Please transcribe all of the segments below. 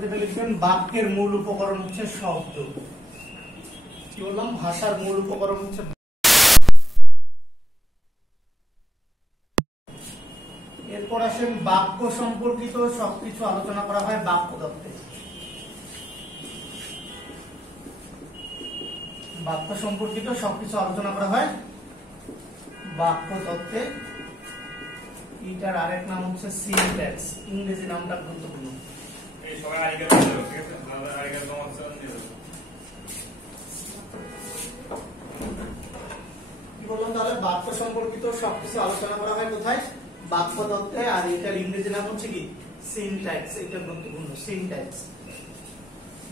যেটা লিখবেন বাক্যের মূল উপকরণ হচ্ছে শব্দ। কি বললাম? ভাষার মূল উপকরণ হচ্ছে। এরপর আসেন বাক্য সম্পর্কিত সবকিছু আলোচনা করা হয় বাক্য তত্ত্বে। বাক্য সম্পর্কিত সবকিছু আলোচনা করা হয় বাক্য তত্ত্বে। এটার আরেক নাম হচ্ছে সিনট্যাক্স, ইংরেজি নামটা গুরুত্বপূর্ণ। এই সবাই আইডিয়া দিয়ে দাও, ঠিক আছে? আমরা আইডিয়া কমাচ্ছেন দিয়ে দাও। কি বললাম তাহলে? বাক্য সম্পর্কিত সবকিছু আলোচনা করা হয় কোথায়? বাক্য তত্ত্বে। আর এটার ইংরেজি নাম হচ্ছে কি? সিনট্যাক্স। এটা গুরুত্বপূর্ণ, সিনট্যাক্স।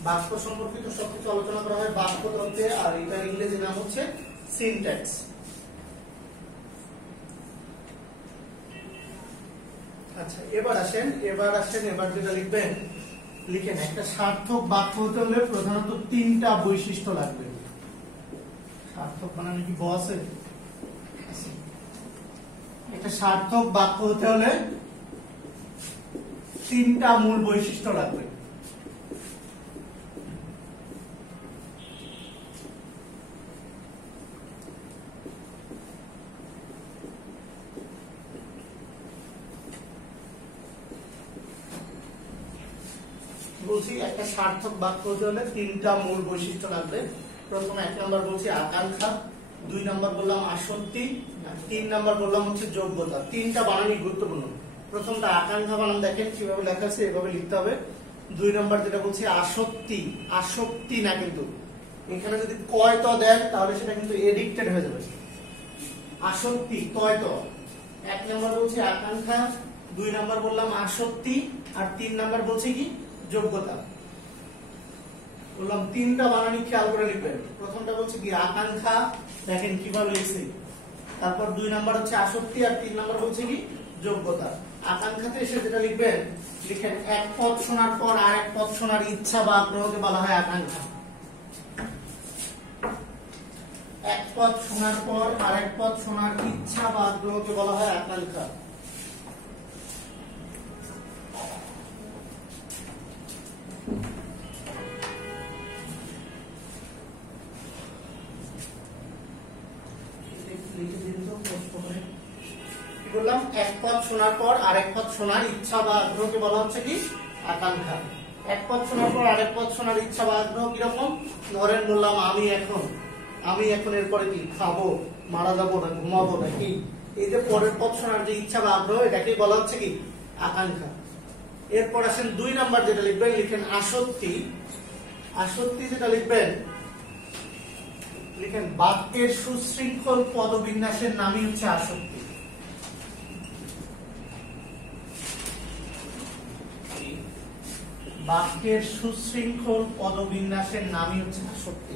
বাক্য সম্পর্কিত সবকিছু আলোচনা করা হয় বাক্য তত্ত্বে, আর এটার ইংরেজি নাম হচ্ছে সিনট্যাক্স। আচ্ছা, এবার যেটা লিখবেন, লিখেন একটা সার্থক বাক্য হতে হলে প্রধানত তিনটা বৈশিষ্ট্য লাগবে। সার্থক মানে কি বসে? একটা সার্থক বাক্য হতে হলে তিনটা মূল বৈশিষ্ট্য লাগবে। বলছি একটা সার্থক বাক্য হতে হলে তিনটা মূল বৈশিষ্ট্য লাগবে। প্রথমে 1 নাম্বার বলছি আকাঙ্ক্ষা, 2 নাম্বার বললাম আসক্তি, 3 নাম্বার বললাম হচ্ছে যোগ্যতা। তিনটা বানানই গুরুত্বপূর্ণ। প্রথমটা আকাঙ্ক্ষা বানান দেখেন কিভাবে লেখা আছে, এভাবে লিখতে হবে। 2 নাম্বার যেটা বলছি আসক্তি, আসক্তি না, কিন্তু এখানে যদি কয় ত দেন তাহলে সেটা কিন্তু এডিক্টেড হয়ে যাবে। আসক্তি কয় ত। 1 নাম্বার বলছি আকাঙ্ক্ষা, 2 নাম্বার বললাম আসক্তি, আর 3 নাম্বার বলছি কি যোগ্যতা। বললাম তিনটা বানানি খেয়াল করে লিখবেন। প্রথমটা বলছে কি আকাঙ্ক্ষা, দেখেন কিভাবে লিখছি। তারপর 2 নাম্বার হচ্ছে আসক্তি, আর 3 নাম্বার বলছে কি যোগ্যতা। আকাঙ্ক্ষাতে এসে যেটা লিখবেন, লিখেন এক পদ শোনার পর আরেক পদ শোনার ইচ্ছা বা আগ্রহকে বলা হয় আকাঙ্ক্ষা। এক পদ শোনার পর আরেক পদ শোনার ইচ্ছা বা আগ্রহকে বলা হয় আকাঙ্ক্ষা। বললাম এক পদ শোনার পর আরেক পদ শোনার ইচ্ছা বা আগ্রহকে বলা হচ্ছে কি আকাঙ্ক্ষা। এক পদ শোনার পর আরেক পদ শোনার ইচ্ছা বা আগ্রহ কিরকম? ধরেন বললাম আমি এখন এরপরে কি খাবো, মারা যাবো না ঘুমাবো না, কি এই যে পরের পদ শোনার যে ইচ্ছা বা আগ্রহ, এটাকে বলা হচ্ছে কি আকাঙ্ক্ষা। এরপর আসেন 2 নাম্বার যেটা লিখবেন, লিখেন আসক্তি। আসক্তি যেটা লিখবেন, লিখেন বাক্যের সুশৃঙ্খল পদবিন্যাসের নামই হচ্ছে আসক্তি। বাক্যের সুশৃঙ্খল পদবিন্যাসের নামই হচ্ছে আসক্তি।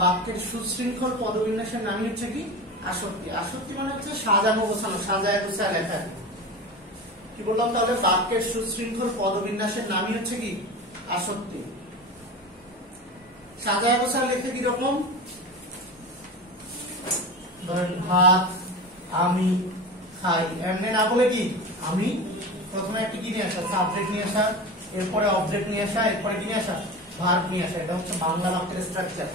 বাক্যের সুশৃঙ্খল পদবিন্যাসের নামই হচ্ছে কি আসক্তি। আসক্তি মানে হচ্ছে সাজানো গোছানো, সাজায় গোছায় লেখা। কি বললাম তাহলে? বাক্যের সুশৃঙ্খল পদবিন্যাসের নামই হচ্ছে কি আসক্তি। সাজায় গোছায় লেখে কিরকম? ধরেন ভাত আমি খাই, এমনি না বলে কি আমি প্রথমে একটা কি নিয়ে আসা, সাবজেক্ট নিয়ে আসা, এরপরে অবজেক্ট নিয়ে আসা, এরপরে কি নিয়ে আসা, ভার্ব নিয়ে আসা। এটা হচ্ছে বাংলা বাক্যের স্ট্রাকচার।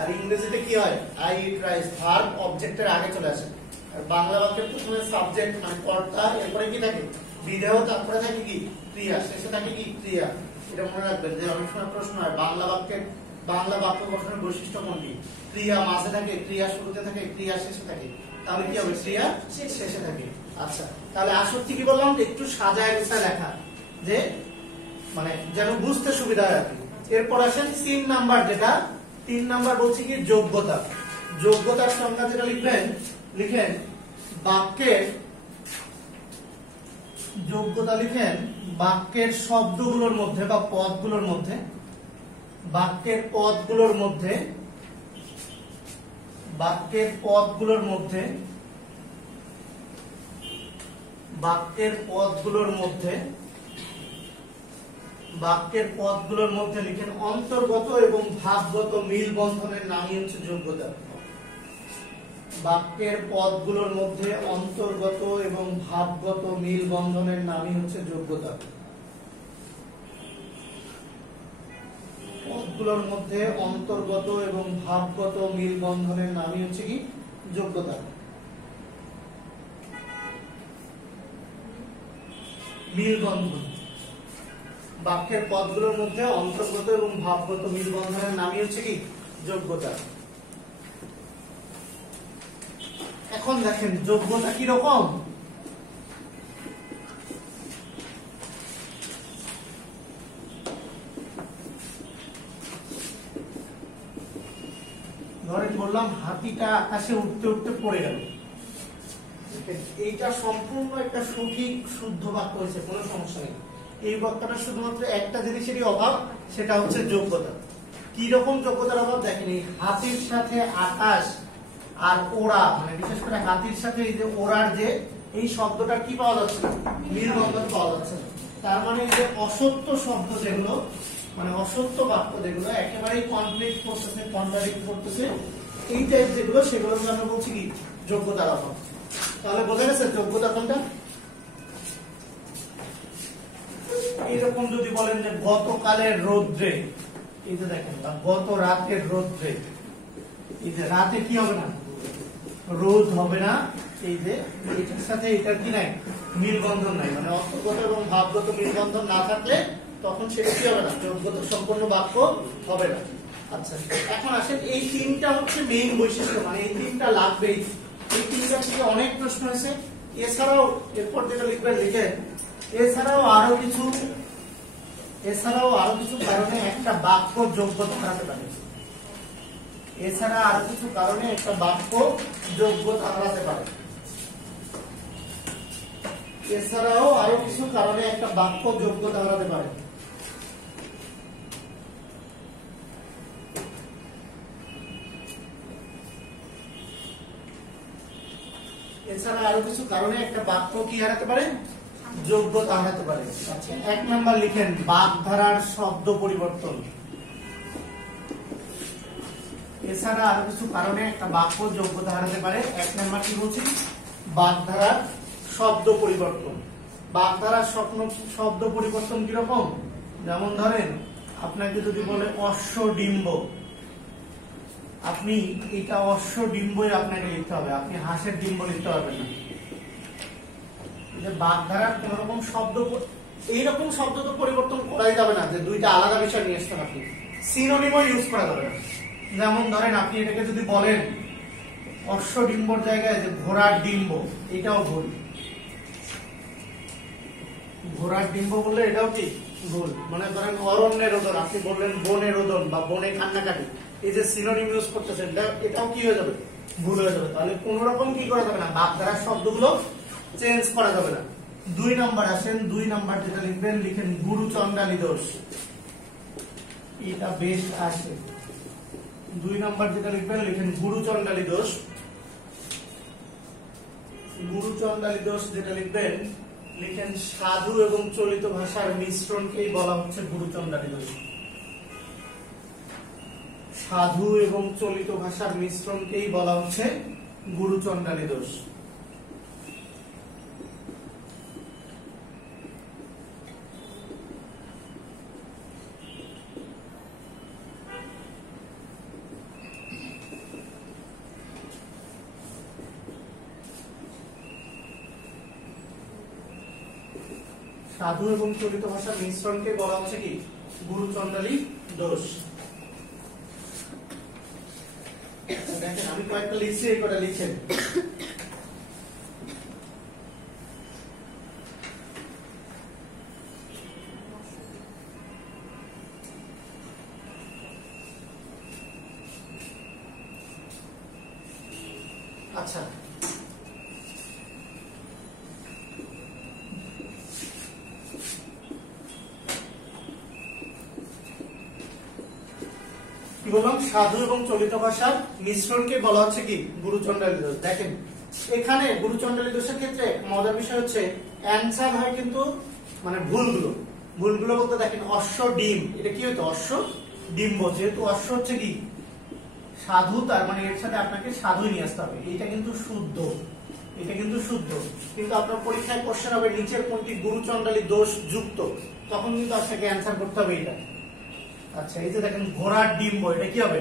আর ইংরেজিতে কি হয়? আই ইট রাইস, ভার্ব অবজেক্টের আগে চলে আসে। আর বাংলা বাক্যের প্রথমে সাবজেক্ট মানে কর্তা, এরপরে কি থাকে বিধেয়, তারপরে থাকে কি ক্রিয়া, শেষে থাকে কি ক্রিয়া। এটা মনে রাখবেন যে অনেক সময় প্রশ্ন হয় বাংলা বাক্য গঠনের বৈশিষ্ট্য কোনটি? ক্রিয়া মাঝে থাকে, ক্রিয়া শুরুতে থাকে, ক্রিয়া শেষে থাকে। তাহলে কি হবে? ক্রিয়া শেষে থাকে। আচ্ছা, তাহলে আসক্তি কি বললাম? একটু সাজায় গোছায় লেখা, যে মানে যেন বুঝতে সুবিধা হয় আর কি। এরপর আসেন 3 নাম্বার যেটা, 3 নাম্বার বলছি কি যোগ্যতা। যোগ্যতার সংজ্ঞা যেটা লিখবেন, লিখেন বাক্যের যোগ্যতা, লিখেন বাক্যের শব্দগুলোর মধ্যে বা পদগুলোর মধ্যে, বাক্যের পদগুলোর মধ্যে, বাক্যের পদগুলোর মধ্যে, বাক্যের পদগুলোর মধ্যে, বাক্যের পদগুলোর মধ্যে লিখেন অন্তর্গত এবং ভাবগত মিল বন্ধনের নামই হচ্ছে যোগ্যতা। বাক্যের পদগুলোর মধ্যে অন্তর্গত এবং ভাবগত মিল বন্ধনের নামই হচ্ছে যোগ্যতা। পদগুলোর মধ্যে অন্তর্গত এবং ভাবগত মিল বন্ধনের নামই হচ্ছে কি যোগ্যতা। মিল বন্ধন, বাক্যের পদগুলোর মধ্যে অন্তর্গত এবং ভাবগত মিল বন্ধনের নামই হচ্ছে কি যোগ্যতা। এখন দেখেন যোগ্যতা কি রকম। ধরেন বললাম হাতিটা আকাশে উঠতে উঠতে পড়ে গেল, এইটা সম্পূর্ণ একটা সঠিক শুদ্ধ বাক্য হয়েছে, কোনো সমস্যা নেই। এই বাক্যটা শুধুমাত্র একটা জিনিসেরই অভাব, সেটা হচ্ছে যোগ্যতা। কি রকম যোগ্যতার অভাব দেখেন, এই হাতির সাথে আকাশ আর ওড়া, মানে বিশেষ করে হাতির সাথে এই যে ওড়ার যে এই শব্দটা কি পাওয়া যাচ্ছে না, মিল বন্ধন পাওয়া যাচ্ছে না। তার মানে এই যে অসত্য শব্দ যেগুলো, মানে অসত্য বাক্য যেগুলো একেবারেই কনফ্লিক্ট করতেছে, কন্ট্রাডিক্ট করতেছে, এই টাইপ যেগুলো, সেগুলোকে আমরা বলছি কি যোগ্যতার অভাব। তাহলে বোঝা গেছে যোগ্যতা কোনটা। এইরকম যদি বলেন যে গতকালের রৌদ্রে, এই যে দেখেন, বা গত রাতের রৌদ্রে, এই যে রাতে কি হবে না, রোদ হবে না, এই যে এটার সাথে এটার কি নাই, মিল বন্ধন নাই, মানে অন্তর্গত এবং ভাবগত মিল বন্ধন না থাকলে তখন সেটা কি হবে না, যোগ্যতা সম্পন্ন বাক্য হবে না। আচ্ছা, এখন আসেন এই তিনটা হচ্ছে মেইন বৈশিষ্ট্য, মানে এই তিনটা লাগবেই। এই তিনটা থেকে অনেক প্রশ্ন হয়েছে। এছাড়াও এরপর যেটা লিখবেন লিখে, এছাড়াও আরো কিছু কারণে একটা বাক্য যোগ্যতা হারাতে পারে। এছাড়া আরো কিছু কারণে একটা বাক্য যোগ্যতা হারাতে পারে। এছাড়াও আরো কিছু কারণে একটা বাক্য যোগ্যতা হারাতে পারে। এছাড়া আরো কিছু কারণে একটা বাক্য কি হারাতে পারে, যোগ্যতা হারাতে পারে। আচ্ছা, 1 নাম্বার লিখেন বাগধারার শব্দ পরিবর্তন। এছাড়া আরো কিছু কারণে একটা বাক্য যোগ্যতা হারাতে পারে। 1 নাম্বার কি বলছি, বাগধারার শব্দ পরিবর্তন। বাগধারার শব্দ পরিবর্তন কিরকম, যেমন ধরেন আপনাকে যদি বলে অশ্বডিম্ব, আপনি এটা অশ্বডিম্বই আপনাকে লিখতে হবে, আপনি হাঁসের ডিম্ব লিখতে পারবেন না। বাগধারার কোন রকম শব্দ, এইরকম শব্দ তো পরিবর্তন করাই যাবে না যে দুইটা আলাদা বিষয় নিয়ে আসতে আপনি সিনোনিমও ইউজ করা যাবে না। যেমন ধরেন আপনি এটাকে যদি বলেন অশ্বডিম্বর জায়গায় যে ঘোড়ার ডিম্ব, এটাও ভুল। ঘোড়ার ডিম্ব বললে এটাও কি ভুল। মনে করেন অরণ্যের রোদন, আপনি বললেন বনের রোদন বা বনে কান্নাকাটি, এই যে সিনোনিম ইউজ করতেছেন, এটাও কি হয়ে যাবে, ভুল হয়ে যাবে। তাহলে কোন রকম কি করা যাবে না, বাগধারার শব্দগুলো চেঞ্জ করা যাবে না। 2 নাম্বার আসেন, 2 নাম্বার যেটা লিখবেন লিখেন গুরুচণ্ডালী দোষ। এটা বেশ আসে। 2 নাম্বার যেটা লিখবেন লিখেন গুরুচণ্ডালী দোষ। গুরুচণ্ডালী দোষ যেটা লিখবেন লিখেন সাধু এবং চলিত ভাষার মিশ্রণকেই বলা হচ্ছে গুরুচণ্ডালী দোষ। সাধু এবং চলিত ভাষার মিশ্রণকেই বলা হচ্ছে গুরুচণ্ডালী দোষ। সাধু এবং চলিত ভাষার মিশ্রণকে বলা হচ্ছে কি গুরুচণ্ডালী দোষ। দেখেন আমি কয়েকটা লিখছি, এই কটা লিখেন। আচ্ছা, কি বললাম, সাধু এবং চলিত ভাষার মিশ্রণকে বলা হচ্ছে কি গুরুচণ্ডালী দোষ। দেখেন এখানে গুরুচণ্ডালী দোষের ক্ষেত্রে মজার বিষয় হচ্ছে অ্যান্সার হয় কিন্তু মানে ভুলগুলো বলতে দেখেন অশ্ব ডিম, এটা কি হতো, অশ্ব ডিম্ব, যেহেতু অশ্ব হচ্ছে কি সাধু, তার মানে এর সাথে আপনাকে সাধুই নিয়ে আসতে হবে। এটা কিন্তু শুদ্ধ, এটা কিন্তু শুদ্ধ, কিন্তু আপনার পরীক্ষায় কোশ্চেন হবে নিচের কোনটি গুরুচণ্ডালী দোষ যুক্ত, তখন কিন্তু আপনাকে অ্যান্সার করতে হবে এটা। আচ্ছা, এই যে দেখেন ঘোড়ার ডিম্ব, এটা কি হবে?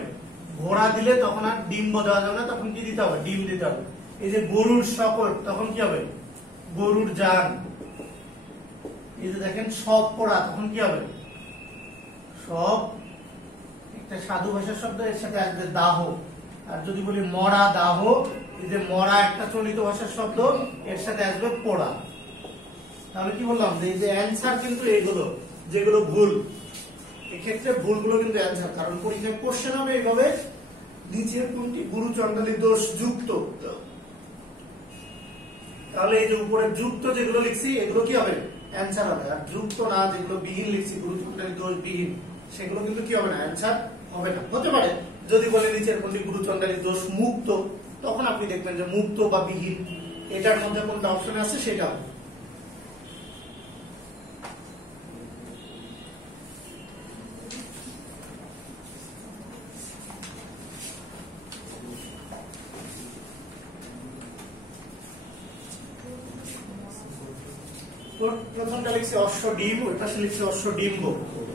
ঘোড়া দিলে তখন আর ডিম্ব দেওয়া যাবে না, তখন কি দিতে হবে? ডিম দিতে হবে। এই যে গরুর শকট, তখন কি হবে? গরুর জান। এই যে দেখেন সব পড়া, তখন কি হবে? সব, একটা সাধু ভাষার শব্দ, এর সাথে আসবে দাহ। আর যদি বলি মরা দাহ, এই যে মরা একটা চলিত ভাষার শব্দ, এর সাথে আসবে পোড়া। তাহলে কি বললাম যে এই যে অ্যান্সার কিন্তু এগুলো যেগুলো ভুল, এক্ষেত্রে ভুলগুলো কিন্তু অ্যান্সার, কারণ পরীক্ষায় কোশ্চেন হবে এইভাবে নিচের কোনটি গুরুচণ্ডালী দোষ যুক্ত। তাহলে এই যে উপরে যুক্ত যেগুলো লিখছি এগুলো কি হবে? অ্যান্সার হবে। আর যুক্ত না যেগুলো বিহীন লিখছি, গুরুচণ্ডালী দোষ বিহীন, সেগুলো কিন্তু কি হবে না? অ্যান্সার হবে না। হতে পারে যদি বলে নিচের কোনটি গুরুচণ্ডালী দোষ মুক্ত, তখন আপনি দেখবেন যে মুক্ত বা বিহীন এটার মধ্যে কোনটা অপশন আছে সেটা হবে। প্রথমটা লিখছি অশ্ব ডিম, ওই পাশে লিখছি অশ্ব ডিম্ব,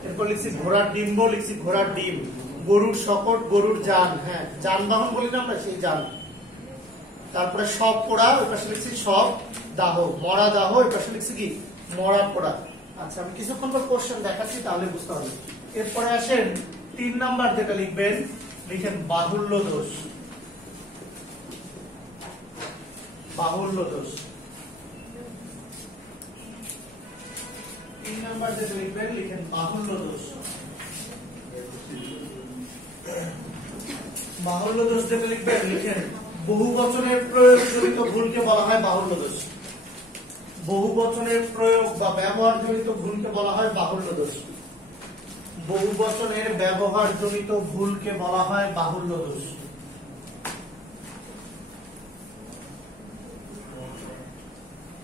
এরপর লিখছি ঘোড়ার ডিম্ব, লিখছি ঘোড়ার ডিম, গরুর শকট, গরুর জান, হ্যাঁ যানবাহন বলি না আমরা, সেই যান। তারপরে সব পোড়া, ওই পাশে লিখছি সব দাহ, মরা দাহ, ওই পাশে লিখছি কি? মরা পোড়া। আচ্ছা, আমি কিছুক্ষণ পর কোশ্চেন দেখাচ্ছি, তাহলে বুঝতে হবে। এরপরে আসেন 3 নাম্বার যেটা লিখবেন, লিখেন বাহুল্য দোষ। বাহুল্য দোষ 3 নাম্বার যেটা লিখবেন, লিখেন বাহুল্য দোষ। বাহুল্য দোষ যেটা লিখবেন, লিখেন বহু বচনের প্রয়োগ জনিত ভুলকে বলা হয় বাহুল্য দোষ। বহু বচনের প্রয়োগ বা ব্যবহার জনিত ভুলকে বলা হয় বাহুল্য দোষ। বহু বচনের ব্যবহার জনিত ভুলকে বলা হয় বাহুল্য দোষ।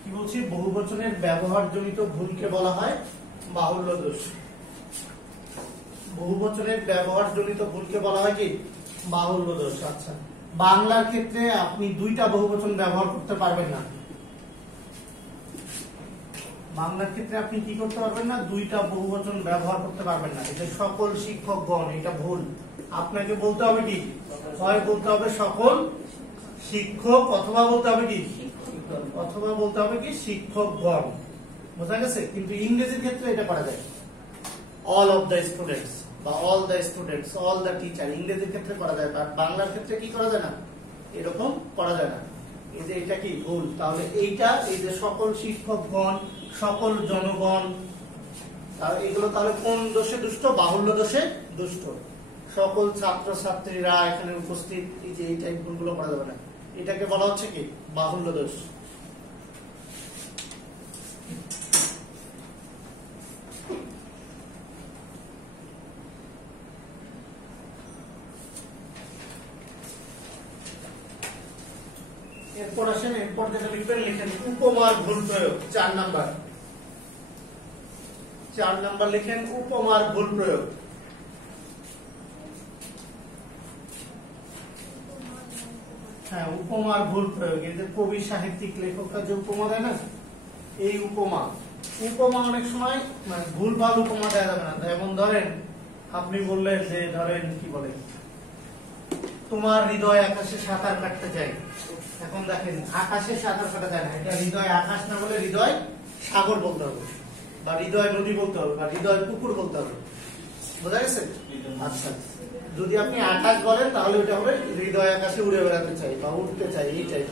কি বলছি? বহু বচনের ব্যবহার জনিত ভুলকে বলা হয় বাহুল্য দোষ। বহু বচনের ব্যবহার জনিত ভুলকে বলা হয় কি? বাহুল্য দোষ। আচ্ছা, বাংলার ক্ষেত্রে আপনি 2টা বহুবচন ব্যবহার করতে পারবেন না। বাংলার ক্ষেত্রে আপনি কি করতে পারবেন না? 2টা বহুবচন ব্যবহার করতে পারবেন না। এই যে সকল শিক্ষকগণ, এটা ভুল। আপনাকে বলতে হবে কি? হয় বলতে হবে সকল শিক্ষক, অথবা বলতে হবে কি? অথবা বলতে হবে কি? শিক্ষকগণ। বোঝা গেছে? কিন্তু ইংরেজির ক্ষেত্রে এটা করা যায়, অল অফ দ্য স্টুডেন্টস বা all the students, all the teacher, ইংরেজির ক্ষেত্রে করা যায়। আর বাংলার ক্ষেত্রে কি করা যায় না? এরকম করা যায় না। এই যে এটা কি? ভুল। তাহলে এইটা, এই যে সকল শিক্ষকগণ, সকল জনগণ, এগুলো তাহলে কোন দোষে দুষ্ট? বাহুল্য দোষে দুষ্ট। সকল ছাত্র ছাত্রীরা এখানে উপস্থিত, এই যে এই টাইপ ভুলগুলো করা যাবে না। এটাকে বলা হচ্ছে কি? বাহুল্য দোষ। এরপর আসেন, এরপর যেটা লিখবেন, লিখেন উপমার ভুল প্রয়োগ। 4 নাম্বার। 4 নাম্বার লিখেন উপমার ভুল প্রয়োগ। হ্যাঁ, উপমার ভুল প্রয়োগ। এই যে কবি সাহিত্যিক লেখকরা যে উপমা দেয় না, এই উপমা, উপমা অনেক সময় মানে ভুলভাল উপমা দেওয়া যাবে না। যেমন ধরেন আপনি বললেন যে, ধরেন কি বলে, তোমার হৃদয় আকাশে সাঁতার কাটতে চাই। এখন দেখেন, আকাশে সাঁতার কাটা যায় না, এটা হৃদয় আকাশ না বলে হৃদয় সাগর বলতে হবে, বা হৃদয় নদী বলতে হবে, বা হৃদয় পুকুর বলতে হবে। বোঝা গেছে? আচ্ছা, যদি আপনি আকাশ বলেন তাহলে ওটা হবে হৃদয় আকাশে উড়ে বেড়াতে চাই বা উঠতে চাই, এই চাই।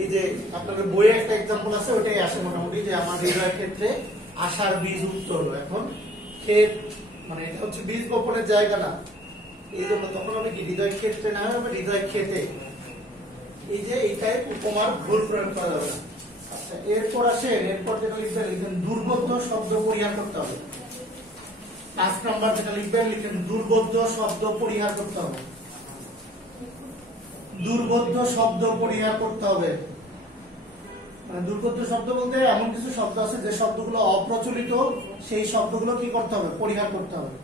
এই যে আপনাদের বইয়ে একটা এক্সাম্পল আছে, ওটাই আসে মোটামুটি, যে আমার হৃদয়ের ক্ষেত্রে আশার বীজ উঠত হলো। এখন ক্ষেত মানে এটা হচ্ছে বীজ বপনের জায়গা না, এই জন্য তখন হবে কি? হৃদয় ক্ষেত্রে না হবে হৃদয় খেতে। এই যে এইটাই উপমার ভুল প্রয়োগ করা যাবে না। আচ্ছা, এরপর আসেন, এরপর যেটা লিখবেন, লিখবেন দুর্বোধ্য শব্দ পরিহার করতে হবে। 5 নাম্বার যেটা লিখবেন, লিখেন দুর্বোধ্য শব্দ পরিহার করতে হবে। দুর্বোধ্য শব্দ পরিহার করতে হবে। মানে দুর্বোধ্য শব্দ বলতে এমন কিছু শব্দ আছে যে শব্দগুলো অপ্রচলিত, সেই শব্দগুলো কি করতে হবে? পরিহার করতে হবে।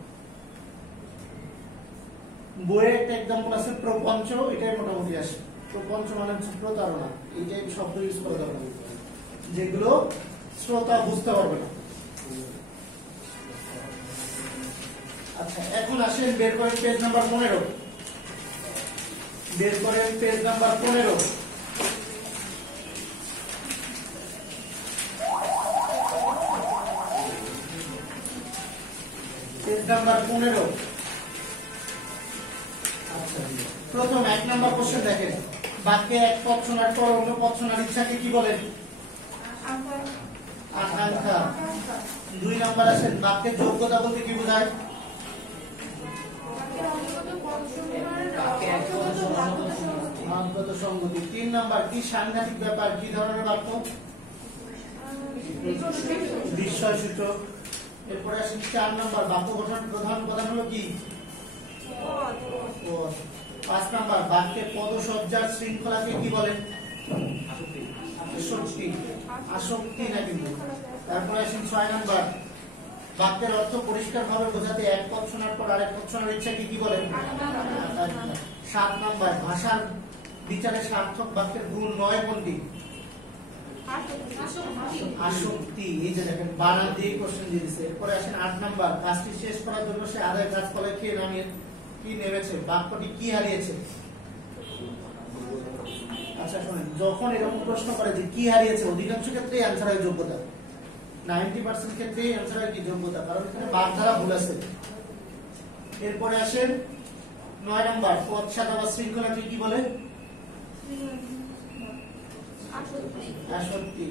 বইয়ে একটা एग्जांपल আছে প্রপঞ্চ, এটাই মোটামুটি আসে। প্রপঞ্চ মানে হচ্ছে প্রতারণা, এইটাই শব্দ ইউজ করা দরকার, যেগুলো শ্রোতা বুঝতে পারবে না। আচ্ছা, এখন আসেন বের করেন পেজ নাম্বার 15। বের করেন পেজ নাম্বার 15। Page number 15। আচ্ছা, প্রথম 1 নাম্বার কোশ্চেন দেখেন, বাক্যে এক পদ শোনার পর অন্য পদ শোনার ইচ্ছাকে কি বলেন? আকাঙ্ক্ষা। 2 নাম্বার আসেন, বাক্যের যোগ্যতা বলতে কি বোঝায়? ভাবগত সংগতি। 3 নাম্বার, কি সাংঘাতিক ব্যাপার, কি ধরনের বাক্য? বিস্ময়সূচক। এরপরে আসেন 4 নাম্বার, বাক্য গঠনের প্রধান উপাদান হলো কি? পদ। 5 নাম্বার, বাক্যের পদসজ্জার শৃঙ্খলাকে কি বলে? আসক্তি। আসক্তি না কিন্তু। তারপরে আসেন 6 নাম্বার, বাক্যের অর্থ পরিষ্কারভাবে বোঝাতে এক পদ শোনার পর আরেক পদ শোনার ইচ্ছাকে কি বলে? 7 নাম্বার, ভাষার বিচারে সার্থক বাক্যের গুণ 9 কোনটি? আসক্তি। এই যে দেখেন বানান দিয়ে কোশ্চেন দিয়ে দিয়েছে। এরপরে আসেন 8 নাম্বার, কাজটি শেষ করার জন্য সে আদায় গাছপালা খেয়ে নামিয়ে কি নেমেছে, বাক্যটি কি হারিয়েছে? আচ্ছা শুনেন, যখন এরকম প্রশ্ন করে যে কি হারিয়েছে, অধিকাংশ ক্ষেত্রেই অ্যান্সার হয় যোগ্যতা। 90% ক্ষেত্রেই অ্যান্সার হয় কি? যোগ্যতা, কারণ এখানে বাগধারা ভুল আছে। এরপরে আসেন 9 নাম্বার, পদ সাদা বা শৃঙ্খলাকে কি বলে? আসক্তি।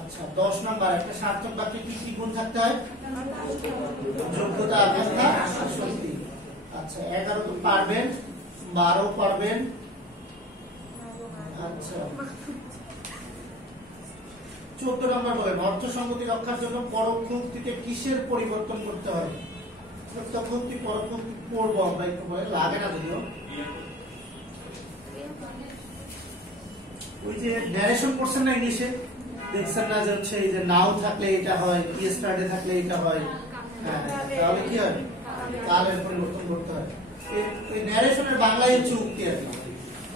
আচ্ছা 10 নাম্বার, একটা সার্থক বাক্যে কি কি গুণ থাকতে হয়? যোগ্যতা, আকাঙ্ক্ষা, আসক্তি। আচ্ছা 11 তো পারবেন, 12 পারবেন। আচ্ছা 14 নাম্বার বলেন, অর্থ সংগতি রক্ষার জন্য পরোক্ষ উক্তিতে কিসের পরিবর্তন করতে হয়? প্রত্যক্ষ উক্তি পরোক্ষ উক্তি পড়বো আমরা একটু পরে, লাগে না যদিও। ওই যে ন্যারেশন করছেন না ইংলিশে, দেখছেন না যে হচ্ছে এই যে নাও থাকলে এটা হয়, ইয়েস্টারডে থাকলে এটা হয়। হ্যাঁ, তাহলে কি হয়? কালের পরিবর্তন করতে হয়। এই ন্যারেশনের বাংলায় হচ্ছে উক্তি আর কি।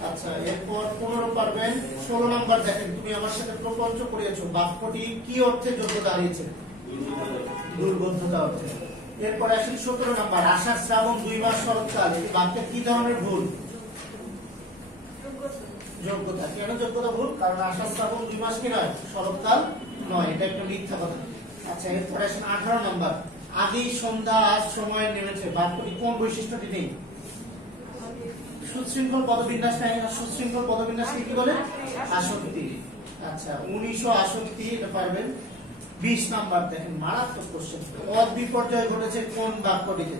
আচ্ছা এরপর 15 পারবেন। 16 নাম্বার দেখেন, তুমি আমার সাথে প্রপঞ্চ করিয়েছো, বাক্যটি কি অর্থে যোগ্যতা হারিয়েছে? দুর্বোধ্যতা অর্থে। এরপর আসেন 17 নাম্বার, আষাঢ় শ্রাবণ 2 মাস শরৎকাল, এই বাক্যে কি ধরনের ভুল? যোগ্যতা। কেন যোগ্যতা ভুল? কারণ আষাঢ় শ্রাবণ 2 মাস কি নয়, শরৎকাল নয়, এটা একটা মিথ্যা কথা। আচ্ছা এরপর আসেন 18 নাম্বার, আগেই সন্ধ্যা আজ সময় নেমেছে, বাক্যটি কোন বৈশিষ্ট্যটি নেই? সুশৃঙ্খল পদবিন্যাস নাই, সুশৃঙ্খল পদবিন্যাসকে কি বলে? আসক্তি। আচ্ছা 19 আসক্তি, এটা পারবেন। 20 নাম্বার দেখেন, মারাত্মক কোশ্চেন, পদ বিপর্যয় ঘটেছে কোন বাক্যটিতে?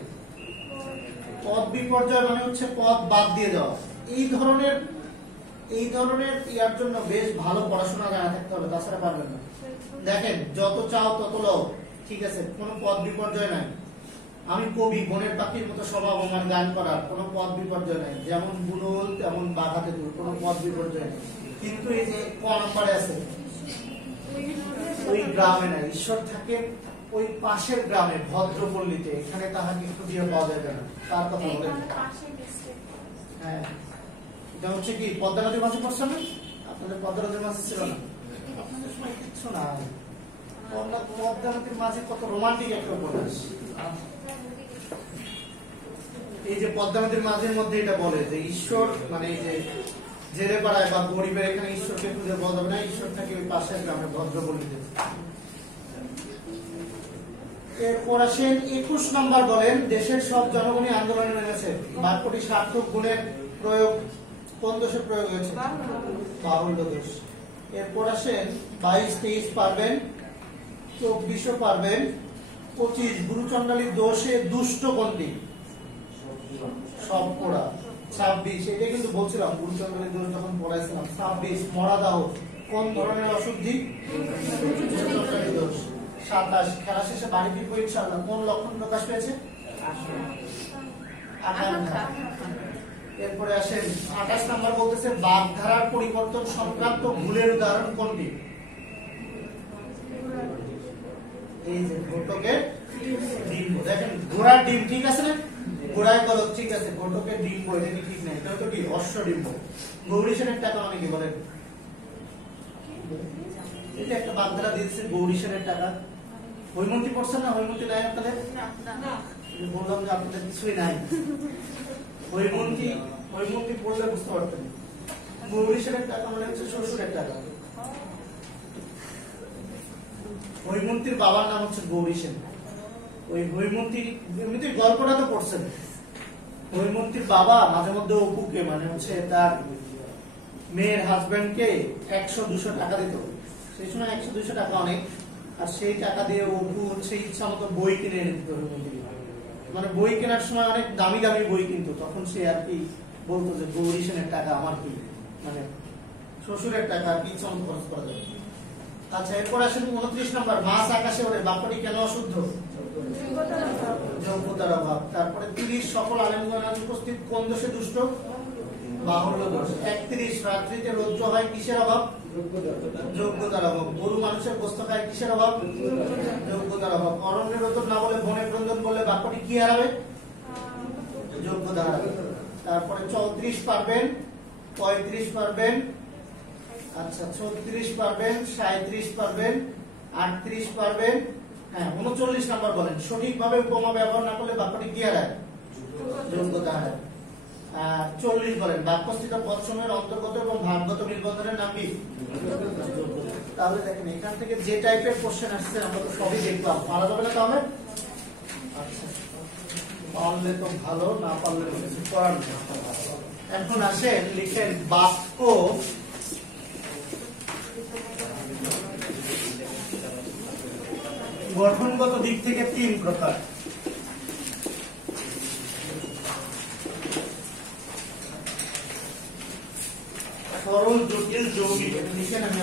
পদ বিপর্যয় মানে হচ্ছে পদ বাদ দিয়ে দেওয়া। এই ধরনের ইয়ার জন্য বেশ ভালো পড়াশোনা জানা থাকতে হবে, তাছাড়া পারবেন না। দেখেন যত চাও তত লও, ঠিক আছে, কোনো পদ বিপর্যয় নাই। আমি কবি, বনের পাখির মতো স্বভাব আমার, গান করার কোনো পদ বিপর্যয় নাই। যেমন বুলবুল তেমন বাঘাতে দূর, কোনো পদ বিপর্যয় নেই। কিন্তু এই যে ক নম্বরে আছে, ওই গ্রামে নাই, ঈশ্বর থাকে ওই পাশের গ্রামে ভদ্রপল্লীতে, এখানে তাহাকে খুঁজিয়ে পাওয়া যাবে না, তার কথা বলেন। হ্যাঁ, এটা হচ্ছে কি পদ্মা নদীর মাঝে পড়ছে না? আপনাদের পদ্মা নদীর মাঝে ছিল না? আপনাদের সময় কিচ্ছু না। পদ্মা নদীর মাঝে কত রোমান্টিক একটা উপন্যাস। এই যে পদ্মা নদীর মাঝের মধ্যে এটা বলে যে ঈশ্বর মানে এই যে জেলে পাড়ায় বা গরিবের এখানে ঈশ্বরকে খুঁজে পাওয়া যাবে না, ঈশ্বর থাকে ওই পাশের গ্রামে ভদ্রপল্লীতে। এরপর আসেন 21 নম্বর বলেন, দেশের সব জনগণই আন্দোলনে নেমেছে, বাক্যটি সার্থক গুণের প্রয়োগ কোন দোষে প্রয়োগ হয়েছে? বাহুল্য দোষ। এরপর আসেন 22, 23 পারবেন, 24 পারবেন, 25 গুরুচণ্ডালীর দোষে দুষ্ট কোনটি? সব পড়া। 26 এটা কিন্তু বলছিলাম গুরুচণ্ডালীর দোষ যখন পড়াইছিলাম। 26 মরা দাও কোন ধরনের অশুদ্ধি? দোষ। 27 খেলা শেষে বাড়ি ফিরবো ইনশাআল্লাহ, কোন লক্ষণ প্রকাশ পেয়েছে? আকাঙ্ক্ষা। এরপরে আসেন 28 নাম্বার বলতেছে, বাগধারার পরিবর্তন সংক্রান্ত ভুলের উদাহরণ কোনটি? এই যে ঘটকের ডিম। দেখেন ঘোড়ার ডিম, ঠিক আছে না? ঘোড়ায় গলদ, ঠিক আছে, ঘটকে ডিম্ব, এটা কি ঠিক নাই, এটা তো কি অশ্বডিম্ব। গৌরী সেনের টাকা মানে কি বলেন? এটা একটা বাগধারা দিয়েছে গৌরী সেনের টাকা। হৈমন্তী পড়ছেন না? হৈমন্তী নাই আপনাদের? বললাম যে আপনাদের কিছুই নাই। হৈমন্তী পড়লে বুঝতে পারতেন। গৌরী সেনের টাকা মানে হচ্ছে শ্বশুরের টাকা। হৈমন্তীর বাবার নাম হচ্ছে গৌরী সেন। ওই হৈমন্তী এমনিতে গল্পটা তো পড়ছেন। হৈমন্তীর বাবা মাঝে মধ্যে অপুকে মানে হচ্ছে তার মেয়ের হাজবেন্ডকে 100-200 টাকা দিত। সেই সময় 100-200 টাকা অনেক। আর সেই টাকা দিয়ে অপু হচ্ছে ইচ্ছা মতো বই কিনে এনে দিত হৈমন্তী। মানে বই কেনার সময় অনেক দামি দামি বই কিনতো, তখন সে আর কি বলতো যে গৌরী সেনের টাকা আমার কি, মানে শ্বশুরের টাকা কি ইচ্ছা মতো খরচ করা যাবে। আচ্ছা, এরপর আসেন 29 নম্বর, মাছ আকাশে ওড়ে, বাক্যটি কেন অশুদ্ধ? যোগ্যতার অভাব। তারপরে 30, সকল আলেমগণ আজ উপস্থিত, কোন দোষে দুষ্ট? বাহুল্য দোষ। 31, রাত্রিতে রৌদ্র হয় কিসের অভাব? যোগ্যতার অভাব। গরু মানুষের গোস্ত খায় কিসের অভাব? যোগ্যতার অভাব। অরণ্যের রতন না বলে বনে ক্রন্দন বললে বাক্যটি কি হারাবে? যোগ্যতা হারাবে। তারপরে 34 পারবেন, 35 পারবেন, আচ্ছা 36 পারবেন, 37 পারবেন, 38 পারবেন, হ্যাঁ 39 নাম্বার বলেন, সঠিকভাবে উপমা ব্যবহার না করলে বাক্যটি কি হারায়? যোগ্যতা হারায়। 40 বলেন, বাক্যস্থিত পদসমূহের অন্তর্গত এবং ভাগগত মিলবন্ধনের নাম কি? তাহলে দেখেন এখান থেকে যে টাইপের কোশ্চেন আসছে আমরা তো সবই দেখলাম, পারা যাবে না তাহলে? আচ্ছা, পারলে তো ভালো, না পারলে তো কিছু করার নেই। এখন আসেন লিখেন বাক্য গঠনগত দিক থেকে 3 প্রকার। সরল, জটিল, যৌগিক। লিখেন আমি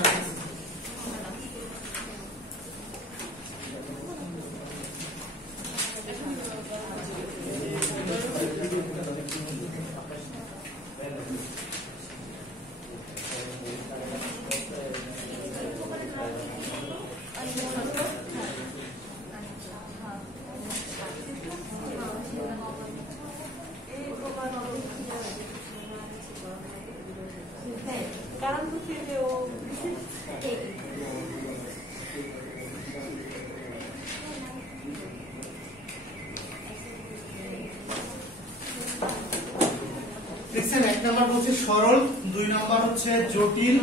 সরল, 2 নাম্বার হচ্ছে জটিল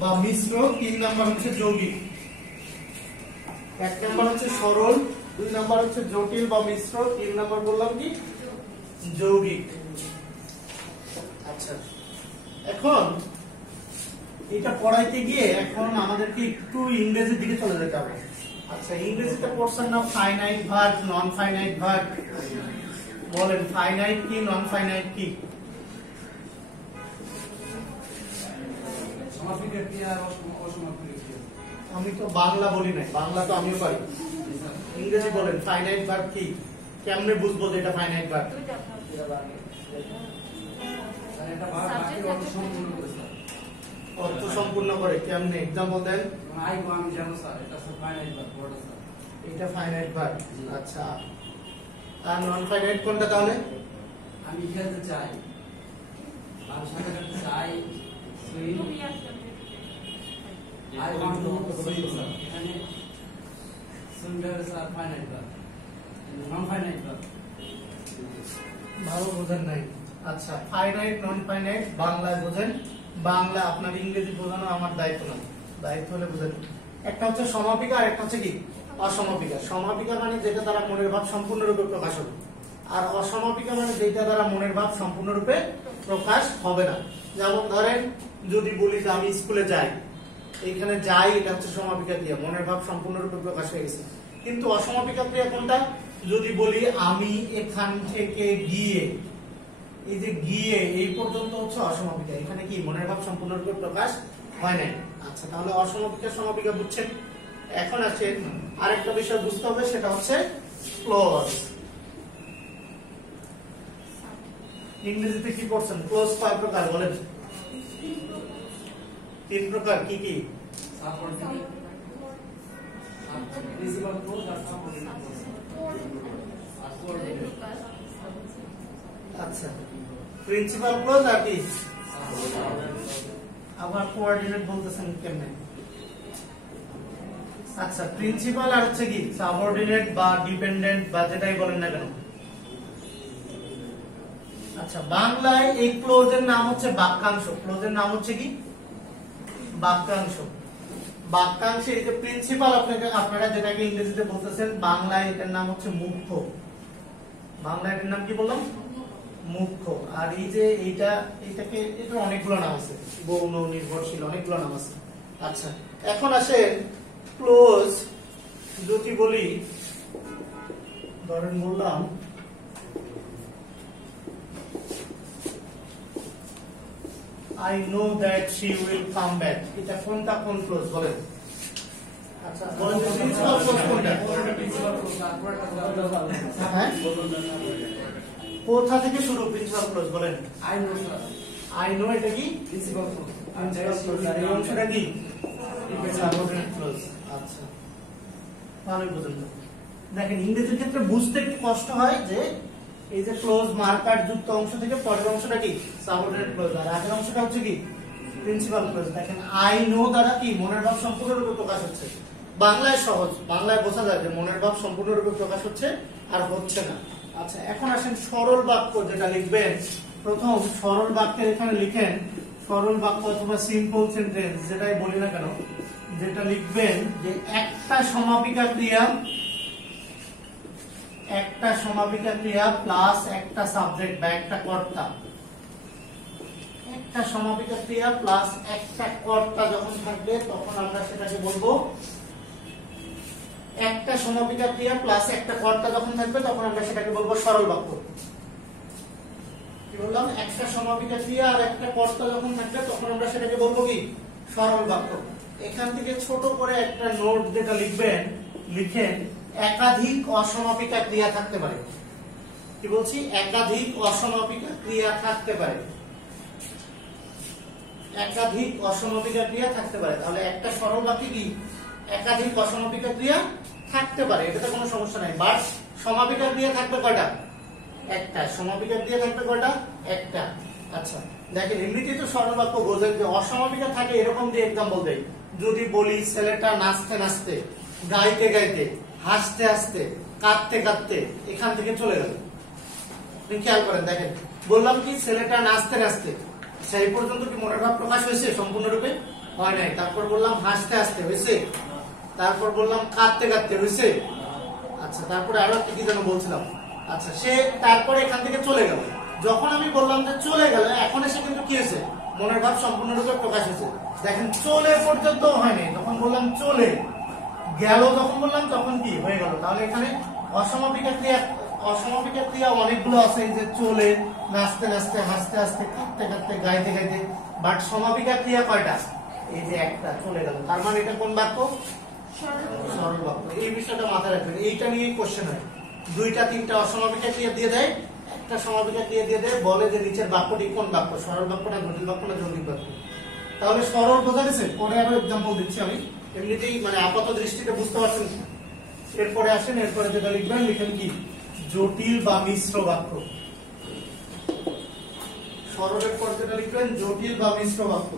বা মিশ্র, 3 নাম্বার হচ্ছে যৌগিক। 1 নাম্বার হচ্ছে সরল, 2 নাম্বার হচ্ছে জটিল বা মিশ্র, 3 নাম্বার বললাম কি যৌগিক। আচ্ছা, এখন এটা পড়াইতে গিয়ে এখন আমাদেরকে একটু ইংরেজির দিকে চলে যেতে হবে। আচ্ছা, ইংরেজিতে পড়ছেন না finite verb, non finite verb. বলেন ফাইনাইট কি, নন ফাইনাইট কি? আমি তো বাংলা বলি নাই, বাংলা তো আমিও পারি। ইংরেজি বলেন ফাইনাইট ভার্ব কি, কেমনে বুঝবো যে এটা ফাইনাইট ভার্ব? অর্থ সম্পূর্ণ করে, কেমনে এক্সাম্পল দেন। এটা ফাইনাইট ভার্ব। আচ্ছা, আর নন ফাইনাইট কোনটা তাহলে? আমি খেলতে চাই, আর সাথে চাই I want to swim, sir. এখানে swimming sir finite verb, non finite verb. ভালো বোঝেন নাই। আচ্ছা, ফাইনাইট নন ফাইনাইট বাংলায় বোঝেন, বাংলা আপনার ইংরেজি বোঝানো আমার দায়িত্ব না, দায়িত্ব হলে বোঝেন। একটা হচ্ছে সমাপিকা আর একটা হচ্ছে কি অসমাপিকা। সমাপিকা মানে যেটা দ্বারা মনের ভাব সম্পূর্ণরূপে প্রকাশ হবে, আর অসমাপিকা মানে যেটা দ্বারা মনের ভাব সম্পূর্ণরূপে প্রকাশ হবে না। যেমন ধরেন যদি বলি যে আমি স্কুলে যাই, এইখানে যাই এটা হচ্ছে সমাপিকা ক্রিয়া, মনের ভাব সম্পূর্ণরূপে প্রকাশ হয়ে গেছে। কিন্তু অসমাপিকা ক্রিয়া কোনটা? যদি বলি আমি এখান থেকে গিয়ে, এই যে গিয়ে এই পর্যন্ত হচ্ছে অসমাপিকা, এখানে কি মনের ভাব সম্পূর্ণরূপে প্রকাশ হয় নাই। আচ্ছা, তাহলে অসমাপিকা সমাপিকা বুঝছেন। এখন আছে আরেকটা বিষয় বুঝতে হবে, সেটা হচ্ছে ক্লজ। ইংরেজিতে কি পড়ছেন? ক্লজ কয় প্রকার বলেন? 3 প্রকার। কি কি? আচ্ছা প্রিন্সিপাল ক্লজ আর কি আবার কোঅর্ডিনেট বলতেছেন কেমনে? আচ্ছা প্রিন্সিপাল আর হচ্ছে কি সাবঅর্ডিনেট বা ডিপেন্ডেন্ট বা যেটাই বলেন না কেন। আচ্ছা বাংলায় এই ক্লোজের নাম হচ্ছে বাক্যাংশ। ক্লোজের নাম হচ্ছে কি বাক্যাংশ। বাক্যাংশে এই যে প্রিন্সিপাল আপনারা যেটাকে ইংরেজিতে বলতেছেন, বাংলায় এটার নাম হচ্ছে মুখ্য। বাংলায় এটার নাম কি বললাম? মুখ্য। আর এই যে এটাকে এটা অনেকগুলো নাম আছে, গৌণ, নির্ভরশীল, অনেকগুলো নাম আছে। আচ্ছা এখন আসেন ক্লোজ যদি বলি, ধরেন বললাম I know that she will come back, এটা কোনটা কোন ক্লোজ বলেন? আচ্ছা বলেন প্রিন্সিপাল ক্লোজ কোনটা? হ্যাঁ কোথা থেকে শুরু প্রিন্সিপাল ক্লোজ বলেন? I know এটা কি প্রিন্সিপাল ক্লোজ, আর এই অংশটা কি সাবঅর্ডিনেট ক্লোজ। আচ্ছা ভালোই বুঝলেন। দেখেন ইংরেজির ক্ষেত্রে বুঝতে একটু কষ্ট হয় যে এই যে ক্লোজ মার্কার যুক্ত অংশ থেকে পরের অংশটা কি সাবঅর্ডিনেট ক্লোজ, আর আগের অংশটা হচ্ছে কি প্রিন্সিপাল ক্লোজ। দেখেন আই নো দ্বারা কি মনের ভাব সম্পূর্ণরূপে প্রকাশ হচ্ছে। বাংলায় সহজ, বাংলায় বোঝা যায় যে মনের ভাব সম্পূর্ণরূপে প্রকাশ হচ্ছে আর হচ্ছে না। আচ্ছা এখন আসেন সরল বাক্য যেটা লিখবেন। প্রথম সরল বাক্যের এখানে লিখেন, সরল বাক্য অথবা সিম্পল সেন্টেন্স যেটাই বলি না কেন, যেটা লিখবেন যে একটা সমাপিকা ক্রিয়া প্লাস একটা সাবজেক্ট বা একটা কর্তা। একটা সমাপিকা ক্রিয়া প্লাস একটা কর্তা যখন থাকবে তখন আমরা সেটাকে বলবো, একটা সমাপিকা ক্রিয়া প্লাস একটা কর্তা যখন থাকবে তখন আমরা সেটাকে বলবো সরল বাক্য। কি বললাম? একটা সমাপিকা ক্রিয়া আর একটা কর্তা যখন থাকবে তখন আমরা সেটাকে বলবো কি সরল বাক্য। এখান থেকে ছোট করে একটা নোট যেটা লিখবেন, লিখেন একাধিক অসমাপিকা ক্রিয়া থাকতে পারে। কি বলছি? একাধিক অসমাপিকা ক্রিয়া থাকতে পারে, একাধিক অসমাপিকা ক্রিয়া থাকতে পারে। তাহলে একটা সরল বাক্যে কি একাধিক অসমাপিকা ক্রিয়া থাকতে পারে, এটাতে কোনো সমস্যা নাই। বাট সমাপিকা ক্রিয়া থাকবে কয়টা? একটা। সমাপিকা ক্রিয়া থাকবে কয়টা? একটা। আচ্ছা দেখেন এমনিতেই তো সরল বাক্য বোঝেন যে অসমাপিকা থাকে এরকম দিয়ে এক্সাম্পল দেই। যদি বলি ছেলেটা নাচতে নাচতে, গাইতে গাইতে, হাসতে হাসতে, কাঁদতে কাঁদতে এখান থেকে চলে গেল। খেয়াল করেন, দেখেন বললাম কি ছেলেটা নাচতে নাচতে, সেই পর্যন্ত কি মনের ভাব প্রকাশ হয়েছে? সম্পূর্ণরূপে হয় নাই। তারপর বললাম হাসতে হাসতে, হয়েছে? তারপর বললাম কাঁদতে কাঁদতে, হয়েছে? আচ্ছা তারপরে আরো কি যেন বলছিলাম। আচ্ছা সে তারপরে এখান থেকে চলে গেল। যখন আমি বললাম যে চলে গেল, এখন এসে কিন্তু কি হয়েছে? মনের ভাব সম্পূর্ণরূপে প্রকাশ হয়েছে। দেখেন চলে পর্যন্ত হয়নি, যখন বললাম চলে গেল, যখন বললাম তখন কি হয়ে গেল। তাহলে এখানে অসমাপিকা ক্রিয়া অনেকগুলো আছে, এই যে চলে, নাচতে নাচতে, হাসতে হাসতে, কাঁদতে কাঁদতে, গাইতে গাইতে। বাট সমাপিকা ক্রিয়া কয়টা? এই যে একটা, চলে গেল। তার মানে এটা কোন বাক্য? সরল বাক্য। এই বিষয়টা মাথায় রাখবেন, এইটা নিয়ে কোশ্চেন হয়। দুইটা তিনটা অসমাপিকা ক্রিয়া দিয়ে দেয়, একটা সমাপিকা ক্রিয়া দিয়ে দেয়, বলে যে নিচের বাক্যটি কোন বাক্য, সরল বাক্য না জটিল বাক্য না যৌগিক বাক্য। তাহলে সরল বোঝা গেছে? পরে আরো এক্সাম্পল দিচ্ছি আমি, এমনিতেই মানে আপাত দৃষ্টিতে বুঝতে পারছেন। এরপরে আসেন, এরপরে যেটা লিখবেন, লিখেন কি জটিল বা মিশ্র বাক্য। সরলের পর যেটা লিখবেন জটিল বা মিশ্র বাক্য।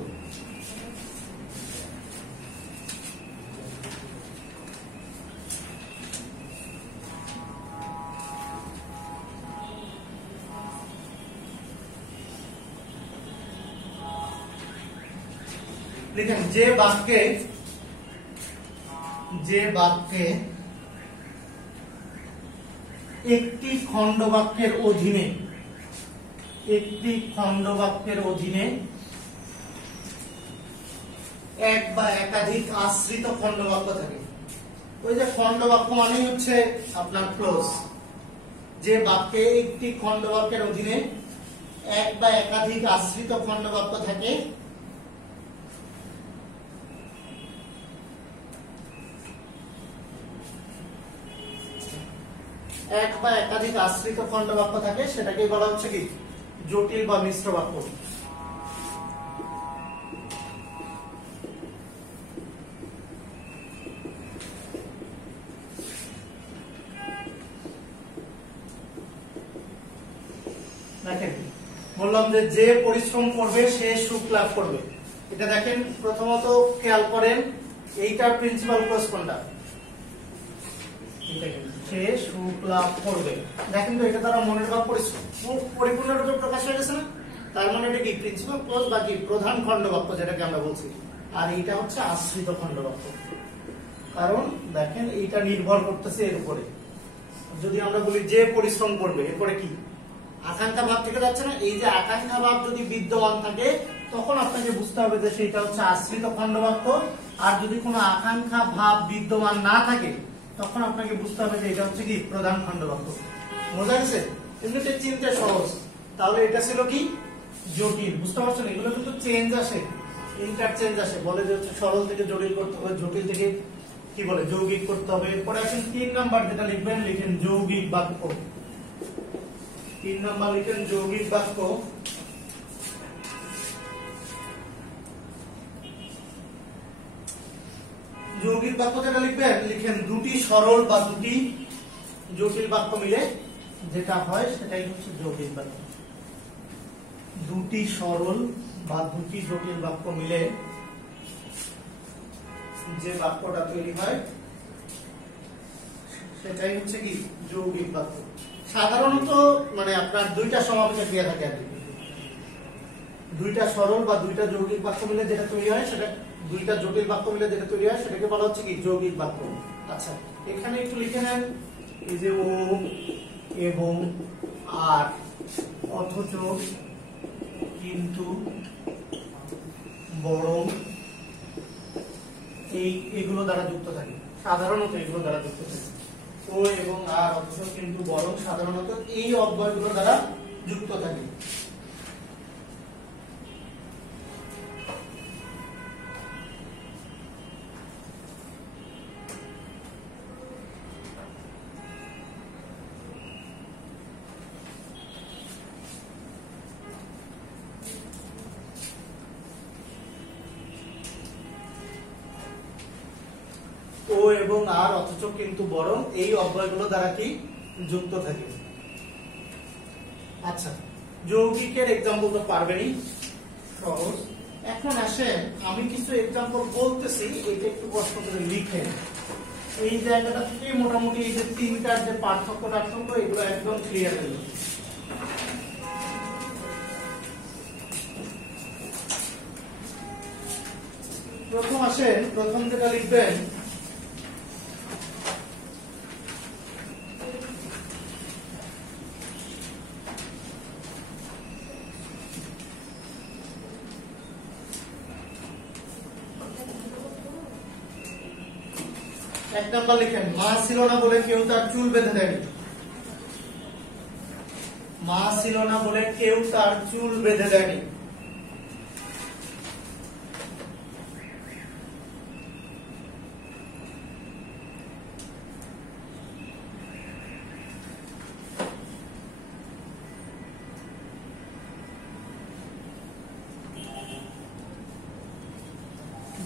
লিখেন যে বাক্যে একটি খণ্ড বাক্যের অধীনে এক বা একাধিক আশ্রিত খণ্ড বাক্য থাকে। ওই যে খণ্ড বাক্য মানেই হচ্ছে আপনার ক্লোজ। যে বাক্যে একটি খণ্ড বাক্যের অধীনে এক বা একাধিক আশ্রিত খণ্ড বাক্য থাকে, এক বা একাধিক আশ্রিত খণ্ড বাক্য থাকে, সেটাকেই বলা হচ্ছে কি জটিল বা মিশ্র বাক্য। দেখেন বললাম যে যে পরিশ্রম করবে সে সুখ লাভ করবে। এটা দেখেন প্রথমত খেয়াল করেন এইটার প্রিন্সিপাল ক্লজ কোনটা, সে সুখ লাভ করবে। দেখেন তো এটা দ্বারা মনের ভাব পরিপূর্ণরূপে প্রকাশ হয়ে গেছে না? তার মানে এটা কি প্রিন্সিপাল ক্লজ বা কি প্রধান খণ্ড বাক্য যেটাকে আমরা বলছি, আর এইটা হচ্ছে আশ্রিত খণ্ড বাক্য। কারণ দেখেন এইটা নির্ভর করতেছে এর উপরে। যদি আমরা বলি যে পরিশ্রম করবে, এরপরে কি আকাঙ্ক্ষা ভাব থেকে যাচ্ছে না? এই যে আকাঙ্ক্ষা ভাব যদি বিদ্যমান থাকে তখন আপনাকে বুঝতে হবে যে সেটা হচ্ছে আশ্রিত খণ্ড বাক্য। আর যদি কোনো আকাঙ্ক্ষা ভাব বিদ্যমান না থাকে তখন আপনাকে বুঝতে হবে যে এটা হচ্ছে কি প্রধান খণ্ড বাক্য। বোঝা গেছে? এমনিতে চিন্তা সহজ, তাহলে এটা ছিল কি জটিল। বুঝতে পারছেন? এগুলো কিন্তু চেঞ্জ আসে, ইন্টারচেঞ্জ আসে। বলে যে হচ্ছে সরল থেকে জটিল করতে হবে, জটিল থেকে কি বলে যৌগিক করতে হবে। এরপরে আসেন 3 নাম্বার যেটা লিখবেন, লিখেন যৌগিক বাক্য। 3 নাম্বার লিখেন যৌগিক বাক্য। যৌগিক বাক্য যেটা লিখবেন, লিখেন দুটি সরল বা দুটি জটিল বাক্য মিলে যেটা হয় সেটাই হচ্ছে যৌগিক বাক্য। দুটি সরল বা দুটি জটিল বাক্য মিলে যে বাক্যটা তৈরি হয় সেটাই হচ্ছে কি যৌগিক বাক্য। সাধারণত মানে আপনার দুইটা সমাবেশে ক্রিয়া থাকে আর কি। দুইটা সরল বা দুইটা যৌগিক বাক্য মিলে যেটা তৈরি হয় সেটা, দুইটা জটিল বাক্য মিলে যেটা তৈরি হয় সেটাকে বলা হচ্ছে কি যৌগিক বাক্য। আচ্ছা এখানে একটু লিখে নেন, এই যে ও এবং আর অথচ কিন্তু বরং এইগুলো দ্বারা যুক্ত থাকে। সাধারণত এগুলো দ্বারা যুক্ত থাকে। ও এবং আর অথচ কিন্তু বরং সাধারণত এই অব্যয়গুলো দ্বারা যুক্ত থাকে। ও এবং আর অথচ কিন্তু বরং এই অব্যয়গুলো দ্বারা কি যুক্ত থাকে। আচ্ছা যৌগিকের এক্সাম্পল তো পারবেনই, সহজ। এখন আসেন আমি কিছু এক্সাম্পল বলতেছি, এটা একটু কষ্ট করে লিখেন। এই জায়গাটা থেকে মোটামুটি এই যে তিনটার যে পার্থক্য এগুলো একদম ক্লিয়ার হয়ে যাবে। প্রথম আসেন, প্রথম যেটা লিখবেন, এক নাম্বার লিখেন মা ছিল না বলে কেউ তার চুল বেঁধে দেয়নি। মা ছিল না বলে কেউ তার চুল বেঁধে দেয়নি।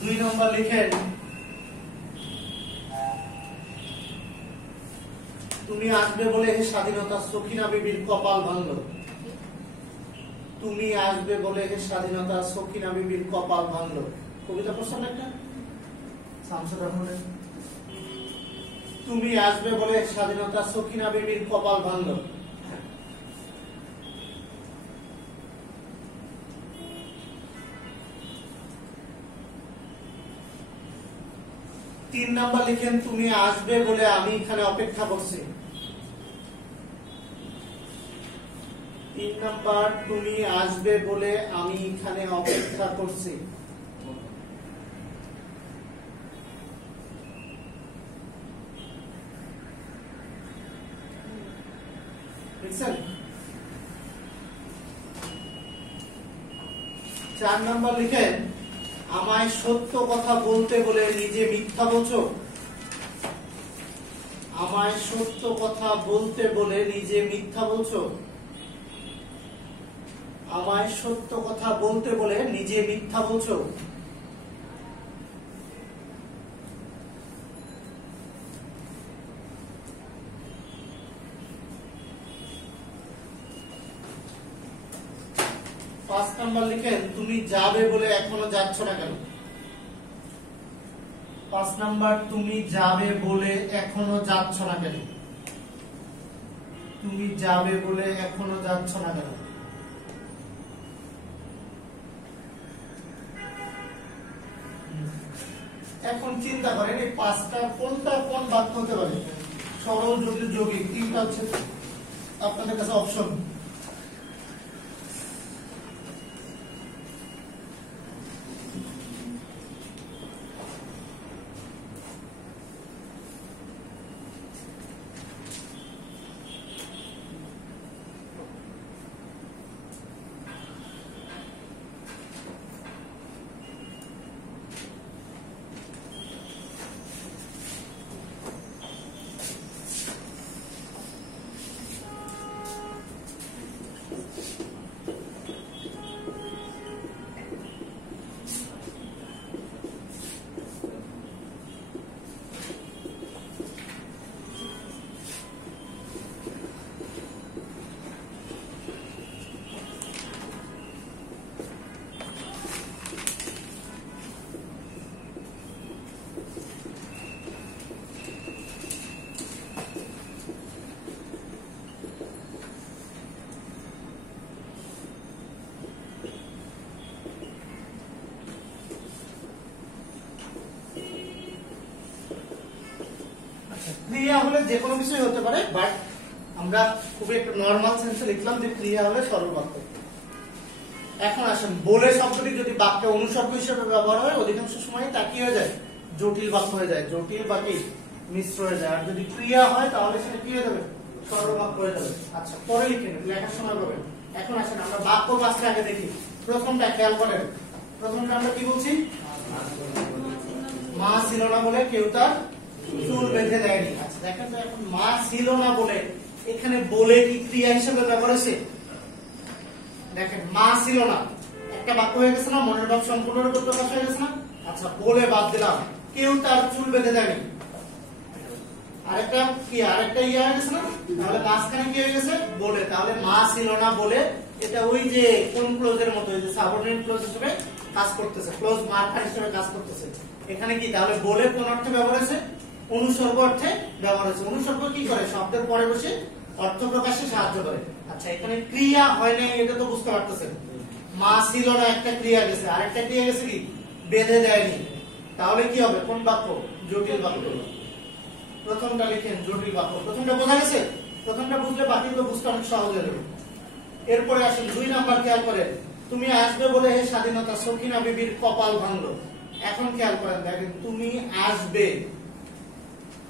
দুই নম্বর লিখেন তুমি আসবে বলে হে স্বাধীনতা সখিনা বিবির কপাল ভাঙলো। তুমি আসবে বলে হে স্বাধীনতা সখিনা বিবির কপাল ভাঙলো। কবিতা পড়ছেন একটা শামসুর রহমানের, তুমি আসবে বলে স্বাধীনতা সখিনা বিবির কপাল ভাঙলো। তিন নাম্বার লিখেন তুমি আসবে বলে আমি এখানে অপেক্ষা করছি। তিন নাম্বার তুমি আসবে বলে আমি এখানে অপেক্ষা করছি। বুঝছেন? 4 নাম্বার লিখেন আমায় সত্য কথা বলতে বলে নিজে মিথ্যা বলছো। আমায় সত্য কথা বলতে বলে নিজে মিথ্যা বলছো। আমায় সত্য কথা বলতে বলে নিজে মিথ্যা বলছো। 5 নাম্বার লিখেন তুমি যাবে বলে এখনো যাচ্ছ না কেন। 5 নাম্বার তুমি যাবে বলে এখনো যাচ্ছ না কেন। তুমি যাবে বলে এখনো যাচ্ছ না কেন। এখন চিন্তা করেন এই 5টা কোনটা কোন বাক্য হতে পারে। সরল, জটিল, যৌগিক, তিনটা হচ্ছে আপনাদের কাছে অপশন। ক্রিয়া হলে যে কোনো কিছুই হতে পারে, বাট আমরা খুবই একটা নরমাল সেন্সে লিখলাম যে ক্রিয়া হলে সরল বাক্য। এখন আসেন বলে শব্দটি যদি বাক্যে অনুসর্গ হিসেবে ব্যবহার হয় অধিকাংশ সময় তা কি হয়ে যায়, জটিল বাক্য হয়ে যায়, জটিল বাক্যে মিশ্র হয়ে যায়। আর যদি ক্রিয়া হয় তাহলে সেটা কি হয়ে যাবে, সরল বাক্য হয়ে যাবে। আচ্ছা পরে লিখেন, লেখার সময় পাবেন। এখন আসেন আমরা বাক্য ক্লাসটা আগে দেখি। প্রথমটা খেয়াল করেন, প্রথমটা আমরা কি বলছি, মা ছিল না বলে কেউ তার চুল বেঁধে দেয়নি। আচ্ছা দেখেন তো, এখন মা ছিল না বলে এখানে বলে কি ক্রিয়া হিসেবে ব্যবহার হয়েছে? দেখেন মা ছিল না, একটা বাক্য হয়ে গেছে না, মনের ভাব সম্পূর্ণরূপে প্রকাশ হয়ে গেছে না। আচ্ছা বলে বাদ দিলাম, কেউ তার চুল বেঁধে দেয়নি, আরেকটা কি, আরেকটা ইয়া হয়ে গেছে না, তাহলে মাঝখানে কি হয়ে গেছে, বলে। তাহলে মা ছিল না বলে এটা ওই যে কোন ক্লোজের মতো, ওই যে সাবঅর্ডিনেট ক্লোজ হিসেবে কাজ করতেছে, ক্লোজ মার্কার হিসেবে কাজ করতেছে। এখানে কি তাহলে বলে কোন অর্থে ব্যবহার হয়েছে, অনুসর্গ অর্থে ব্যবহার হয়েছে। অনুসর্গ কি করে, শব্দের পরে বসে অর্থ প্রকাশে সাহায্য করে। আচ্ছা এখানে ক্রিয়া হয় না, এটা তো বুঝতে পারতেছেন। মা ছিল না একটা ক্রিয়া গেছে, আরেকটা ক্রিয়া গেছে কি, বেঁধে দেয়নি। তাহলে কি হবে, কোন বাক্য, জটিল বাক্য। প্রথমটা লিখেন জটিল বাক্য। প্রথমটা বোঝা গেছে, প্রথমটা বুঝলে বাকিগুলো বুঝতে অনেক সহজ হয়ে যাবে। এরপরে আসেন 2 নাম্বার, খেয়াল করেন, তুমি আসবে বলে হে স্বাধীনতা সখিনা বিবির কপাল ভাঙলো। এখন খেয়াল করেন, দেখেন তুমি আসবে,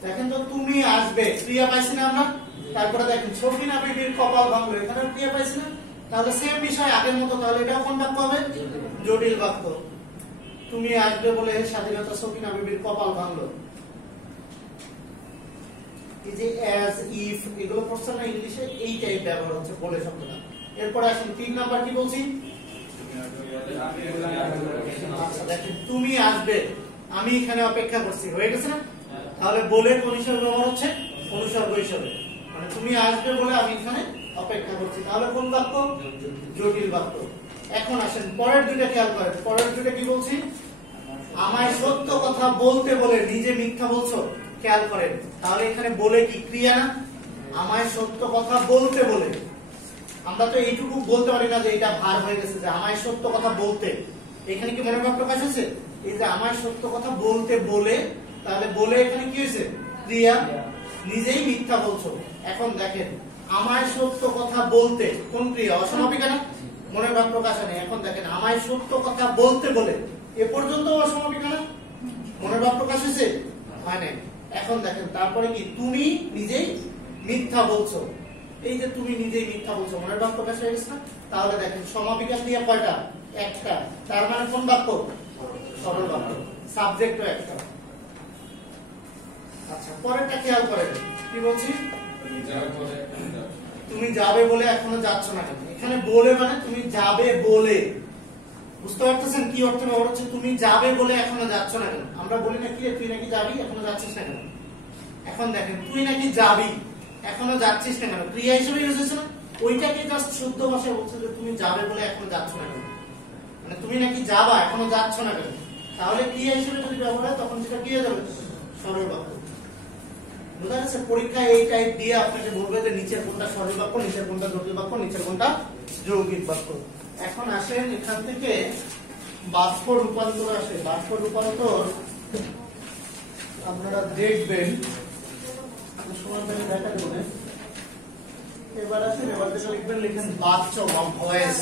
দেখেন তো তুমি আসবে, ক্রিয়া পাইছি না আমরা। তারপরে দেখেন সখিনা বিবির কপাল ভাঙলো, এখানে ক্রিয়া পাইছি না। তাহলে সেম বিষয় আগের মতো, তাহলে এটা কোন বাক্য হবে, জটিল বাক্য। তুমি আসবে বলে হে স্বাধীনতা সখিনা বিবির কপাল ভাঙলো। এই যে অ্যাজ, ইফ এগুলো পড়ছে না ইংলিশে, এই টাইপ ব্যবহার হচ্ছে বলে শব্দটা। এরপরে আসেন 3 নাম্বার কি বলছি, আচ্ছা দেখেন তুমি আসবে, আমি এখানে অপেক্ষা করছি, হয়ে গেছে না। তাহলে বলে কোন হিসেবে ব্যবহার হচ্ছে, অনুসর্গ হিসেবে, মানে তুমি আসবে বলে আমি এখানে অপেক্ষা করছি। তাহলে কোন বাক্য, জটিল বাক্য। এখন আসেন পরের দুইটা খেয়াল করেন, পরের দুইটা কি বলছি, আমায় সত্য কথা বলতে বলে নিজে মিথ্যা বলছো। খেয়াল করেন, তাহলে এখানে বলে কি ক্রিয়া না, আমায় সত্য কথা বলতে বলে। আমরা তো এইটুকু বলতে পারি না যে এটা ভার হয়ে গেছে, যে আমায় সত্য কথা বলতে, এখানে কি মনের ভাব প্রকাশ হয়েছে, এই যে আমায় সত্য কথা বলতে বলে, তাহলে বলে এখানে কি হয়েছে, ক্রিয়া, নিজেই মিথ্যা বলছো। এখন দেখেন আমায় সত্য কথা বলতে কোন ক্রিয়া, অসমাপিকা না, মনের ভাব প্রকাশ নেই। এখন দেখেন আমায় সত্য কথা বলতে বলে, এ পর্যন্ত অসমাপিকা না, মনের ভাব প্রকাশ হয়েছে, হয় নাই। এখন দেখেন তারপরে কি, তুমি নিজেই মিথ্যা বলছো, এই যে তুমি নিজেই মিথ্যা বলছো, মনের ভাব প্রকাশ হয়ে গেছে না। তাহলে দেখেন সমাপিকা ক্রিয়া কয়টা, একটা, তার মানে কোন বাক্য, সরল বাক্য, সাবজেক্টও একটা। আচ্ছা পরেরটা খেয়াল করেন, কি বলছি, তুমি যাবে বলে এখনো যাচ্ছ না কেন। এখানে বলে মানে তুমি যাবে বলে, বুঝতে পারতেছেন কি অর্থে ব্যবহার হচ্ছে, তুমি যাবে বলে এখনো যাচ্ছ না কেন। আমরা বলি না কি তুই নাকি যাবি, এখনো যাচ্ছিস না কেন। এখন দেখেন তুই নাকি যাবি, এখনো যাচ্ছিস না কেন, ক্রিয়া হিসেবে ইউজ হয়েছে না। ওইটাকে জাস্ট শুদ্ধ ভাষায় বলছে যে তুমি যাবে বলে এখনো যাচ্ছ না কেন, মানে তুমি নাকি যাবা এখনো যাচ্ছ না কেন, তাহলে ক্রিয়া হিসেবে যদি ব্যবহার হয় তখন সেটা কি হয়ে যাবে, সরল বাক্য। বুঝা গেছে? পরীক্ষায় এই টাইপ দিয়ে আপনাকে বলবে যে নিচের কোনটা সরল বাক্য, নিচের কোনটা জটিল বাক্য, নিচের কোনটা যৌগিক বাক্য। এখন আসেন এখান থেকে বাক্য রূপান্তর আসে। বাক্য রূপান্তর আপনারা দেখবেন সময় পেলে দেখা যাবে। এবার আসেন, এবার যেটা লিখবেন লিখেন বাচ্য বা ভয়েস।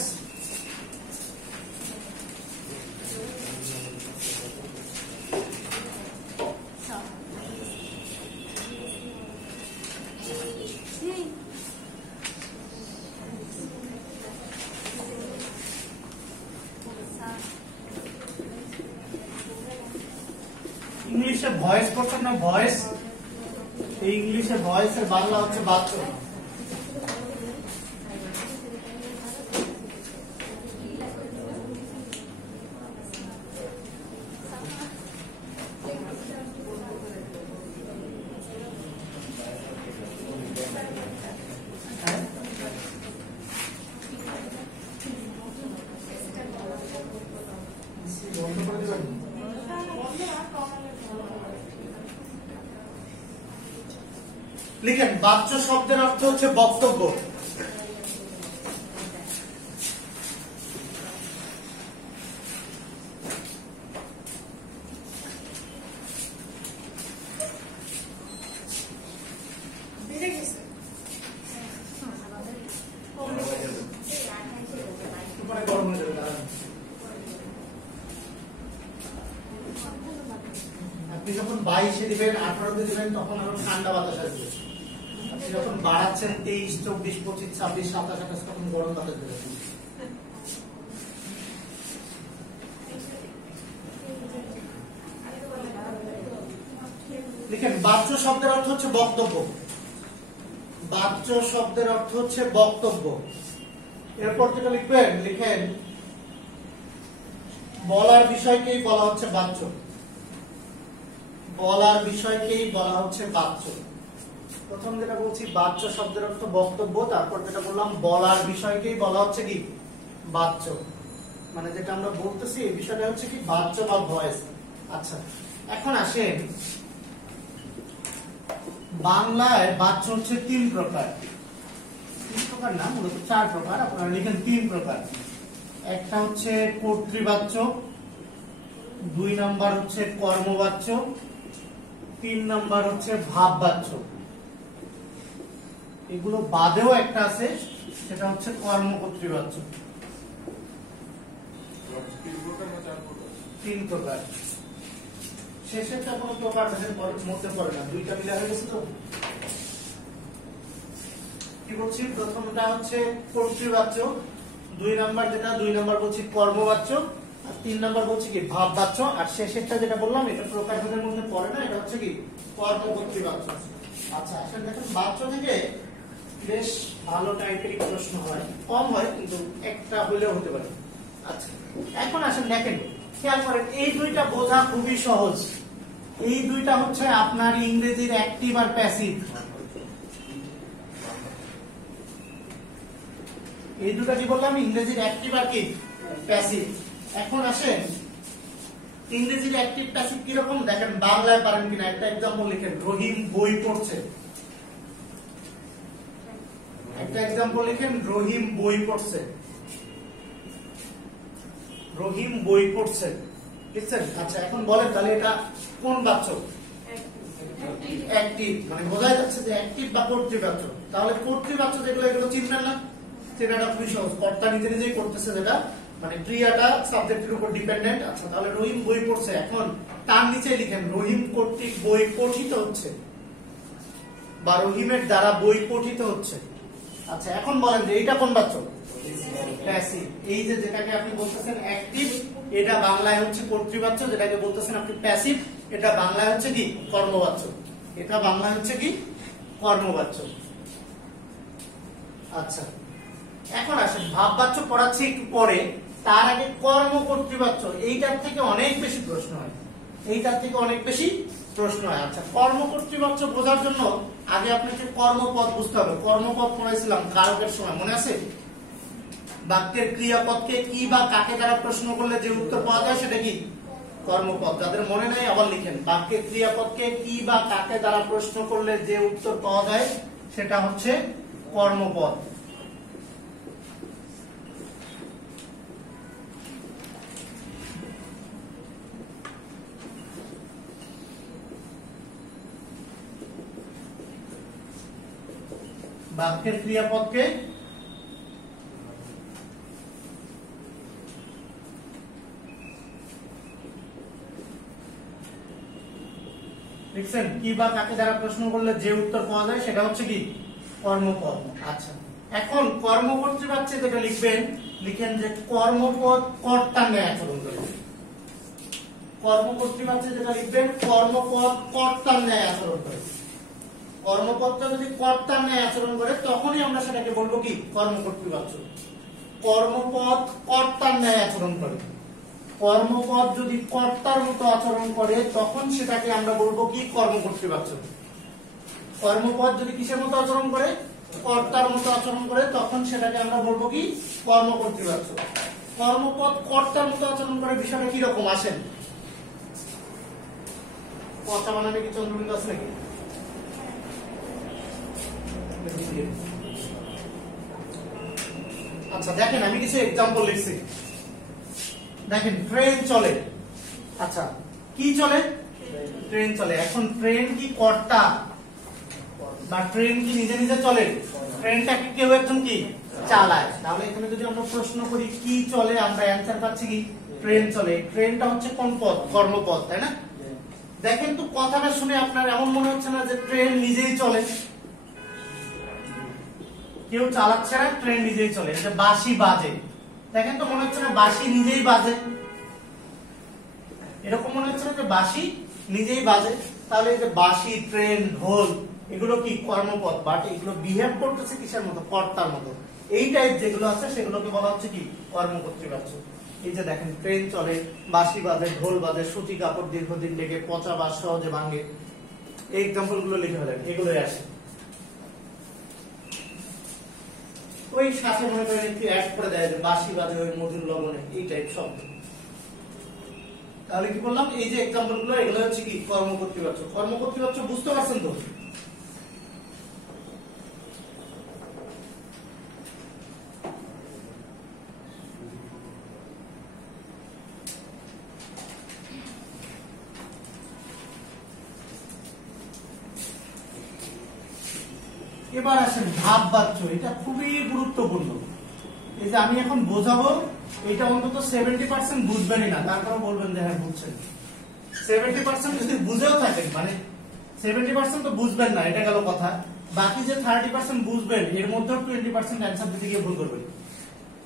ইংলিশে ভয়েস করছেন না, ভয়েস, এই ইংলিশে ভয়েসের বাংলা হচ্ছে বাচ্য। লিখেন বাচ্য শব্দের অর্থ হচ্ছে বক্তব্য। আপনি যখন 22-এ দিবেন, 18-তে দিবেন তখন আরো ঠান্ডা বাতাস আসবে। আপনি যখন বাড়াচ্ছেন 23, 24, 25, 26, 27, 28 তখন গরম বাতাস দেবে। লিখেন বাচ্য শব্দের অর্থ হচ্ছে বক্তব্য। বাচ্য শব্দের অর্থ হচ্ছে বক্তব্য। এরপর যেটা লিখবেন লিখেন বলার বিষয়কেই বলা হচ্ছে বাচ্য। বলার বিষয়কেই বলা হচ্ছে বাচ্য। প্রথম যেটা বলছি বাচ্য শব্দের অর্থ বক্তব্য, তারপর যেটা বললাম বলার বিষয়কেই বলা হচ্ছে কি বাচ্য। মানে যেটা আমরা বলতেছি এই বিষয়টা হচ্ছে কি বাচ্য বা ভয়েস। আচ্ছা, এখন আসেন বাংলায় বাচ্য হচ্ছে 3 প্রকার। 3 প্রকার না, মূলত 4 প্রকার। আপনারা লিখেন 3 প্রকার। একটা হচ্ছে কর্তৃবাচ্য, 2 নাম্বার হচ্ছে কর্মবাচ্য, 3 নাম্বার হচ্ছে ভাববাচ্য। এগুলো বাদেও একটা আছে, সেটা হচ্ছে কর্মকর্তৃবাচ্য। 3 প্রকার। শেষেরটা কোনো প্রকার মধ্যে পড়ে না, 2টা মিলে হয়ে গেছে। তো কি বলছি, প্রথমটা হচ্ছে কর্তৃবাচ্য, 2 নাম্বার যেটা 2 নাম্বার বলছি কর্মবাচ্য, আর 3 নাম্বার বলছি কি ভাববাচ্য, আর শেষেরটা যেটা বললাম এটা প্রকারভেদের মধ্যে পড়ে না, এটা হচ্ছে কি কর্মকর্তৃবাচ্য। আচ্ছা, আসলে দেখেন বাচ্য থেকে বেশ ভালো টাইপের প্রশ্ন হয়, কম হয় কিন্তু একটা হলেও হতে পারে। আচ্ছা, এখন আসেন দেখেন, খেয়াল করেন এই 2টা বোঝা খুবই সহজ। এই 2টা হচ্ছে আপনার ইংরেজির অ্যাক্টিভ আর প্যাসিভ। এই 2টা কি বললাম, ইংরেজির অ্যাক্টিভ আর কি প্যাসিভ। এখন আসেন ইংরেজির অ্যাক্টিভ প্যাসিভ কিরকম দেখেন, বাংলায় পারেন কিনা একটা এক্সাম্পল লিখেন। রহিম বই পড়ছে। একটা এক্সাম্পল লিখেন, রহিম বই পড়ছে। রহিম বই পড়ছে, বুঝছেন? আচ্ছা, এখন বলেন তাহলে এটা কোন বাচ্য? অ্যাক্টিভ, মানে বোঝা যাচ্ছে যে অ্যাক্টিভ বা কর্তৃবাচ্য। তাহলে কর্তৃবাচ্য যেগুলো এগুলো চিনবেন না, সেটা খুবই সহজ। কর্তা নিজে নিজেই করতেছে, যেটা মানে ক্রিয়াটা সাবজেক্টের উপর ডিপেন্ডেন্ট। আচ্ছা, তাহলে রহিম বই পড়ছে। এখন তার নিচে লিখেন রহিম কর্তৃক বই পঠিত হচ্ছে বা রহিমের দ্বারা বই পঠিত হচ্ছে। আচ্ছা, এখন বলেন যে এইটা কোন বাচ্য? প্যাসিভ। এই যে যেটাকে আপনি বলতেছেন অ্যাক্টিভ, এটা বাংলায় হচ্ছে কর্তৃবাচ্য। যেটাকে বলতেছেন আপনি প্যাসিভ, এটা বাংলায় হচ্ছে কি কর্মবাচ্য। এটা বাংলায় হচ্ছে কি কর্মবাচ্য। আচ্ছা, এখন আসেন ভাববাচ্য পড়াচ্ছি একটু পরে, তার আগে কর্মকর্তৃবাচ্য। এইটার থেকে অনেক বেশি প্রশ্ন হয়, এইটার থেকে অনেক বেশি প্রশ্ন হয়। আচ্ছা, কর্মকর্তৃবাচ্য বোঝার জন্য আগে আপনাকে কর্মপদ বুঝতে হবে। কর্মপদ পড়াইছিলাম কারকের সময়, মনে আছে? বাক্যের ক্রিয়াপদকে কি বা কাকে দ্বারা প্রশ্ন করলে যে উত্তর পাওয়া যায় সেটা কি? কর্মপদ। যাদের মনে নাই আবার লিখেন, বাক্যের ক্রিয়াপদকে কি বা কাকে দ্বারা প্রশ্ন করলে যে উত্তর পাওয়া যায় সেটা হচ্ছে কর্মপদ। বাক্যের ক্রিয়াপদকে লিখছেন কি বা কাকে দ্বারা প্রশ্ন করলে যে উত্তর পাওয়া যায় সেটা হচ্ছে কি? কর্মপদ। আচ্ছা, এখন কর্মকর্তৃবাচ্যে যেটা লিখবেন, লিখেন যে কর্মপদ কর্তার ন্যায় আচরণ করে। কর্মকর্তৃবাচ্যে যেটা লিখবেন, কর্মপদ কর্তার ন্যায় আচরণ করে। কর্মপদটা যদি কর্তার ন্যায় আচরণ করে তখনই আমরা সেটাকে বলবো কি? কর্মকর্তৃবাচ্য। কর্মপদ কর্তার ন্যায় আচরণ করে। কর্মপদ যদি কর্তার মতো আচরণ করে তখন সেটাকে আমরা বলবো কি? কর্মকর্তৃবাচ্য। কর্মপদ যদি কিসের মতো আচরণ করে? কর্তার মতো আচরণ করে, তখন সেটাকে আমরা বলবো কি? কর্মকর্তৃবাচ্য। কর্মপদ কর্তার মতো আচরণ করে বিষয়টা কি রকম আসেন? কথা বানাবে কি চন্দ্রবিন্দু আছে নাকি? আচ্ছা দেখেন, আমি কিছু এক্সাম্পল লিখছি। দেখেন, ট্রেন চলে। আচ্ছা, কি চলে? ট্রেন চলে। এখন ট্রেন কি কর্তা বা ট্রেন কি নিজে নিজে চলে? ট্রেনটাকে কেউ একজন কি চালায়। তাহলে এখানে যদি আমরা প্রশ্ন করি কি চলে, আমরা অ্যান্সার পাচ্ছি কি? ট্রেন চলে। ট্রেনটা হচ্ছে কোন পদ? কর্মপদ, তাই না? দেখেন তো, কথাটা শুনে আপনার এমন মনে হচ্ছে না যে ট্রেন নিজেই চলে? কেউ চালাচ্ছে না, ট্রেন নিজেই চলে। যে বাঁশি বাজে, দেখেন তো মনে হচ্ছে না বাঁশি নিজেই বাজে? এরকম মনে হচ্ছে না যে বাঁশি নিজেই বাজে? তাহলে এই যে বাঁশি, ট্রেন, ঢোল, এগুলো কি? কর্মপদ, বাট এগুলো বিহেভ করতেছে কিসের মতো? কর্তার মতো। এই টাইপ যেগুলো আছে সেগুলোকে বলা হচ্ছে কি? কর্মকর্তৃবাচ্য। এই যে দেখেন, ট্রেন চলে, বাঁশি বাজে, ঢোল বাজে, সুতি কাপড় দীর্ঘদিন লেগে পচা বাঁশ সহজে ভাঙে। এই এক্সাম্পল গুলো লিখে ফেলেন, এগুলোই আসে। ওই সাথে মনে করেন একটু অ্যাড করে দেয় যে বাঁশি বাজে ওই মধুর লবণে, এই টাইপ শব্দ। তাহলে কি বললাম? এই যে এক্সাম্পল গুলো, এগুলো হচ্ছে কি? কর্মকর্তৃবাচ্য। কর্মকর্তৃবাচ্য বুঝতে পারছেন তো? এবার আসেন ভাববাচ্য। এটা খুবই গুরুত্বপূর্ণ। এই যে আমি এখন বোঝাবো, এটা অন্তত 70% বুঝবেনই না, তারপরে বলবেন যে হ্যাঁ বুঝছেন। 70% যদি বুঝেও থাকেন, মানে 70% তো বুঝবেন না, এটা গেল কথা। বাকি যে 30% বুঝবেন, এর মধ্যেও 20% অ্যান্সার দিতে গিয়ে ভুল করবেন।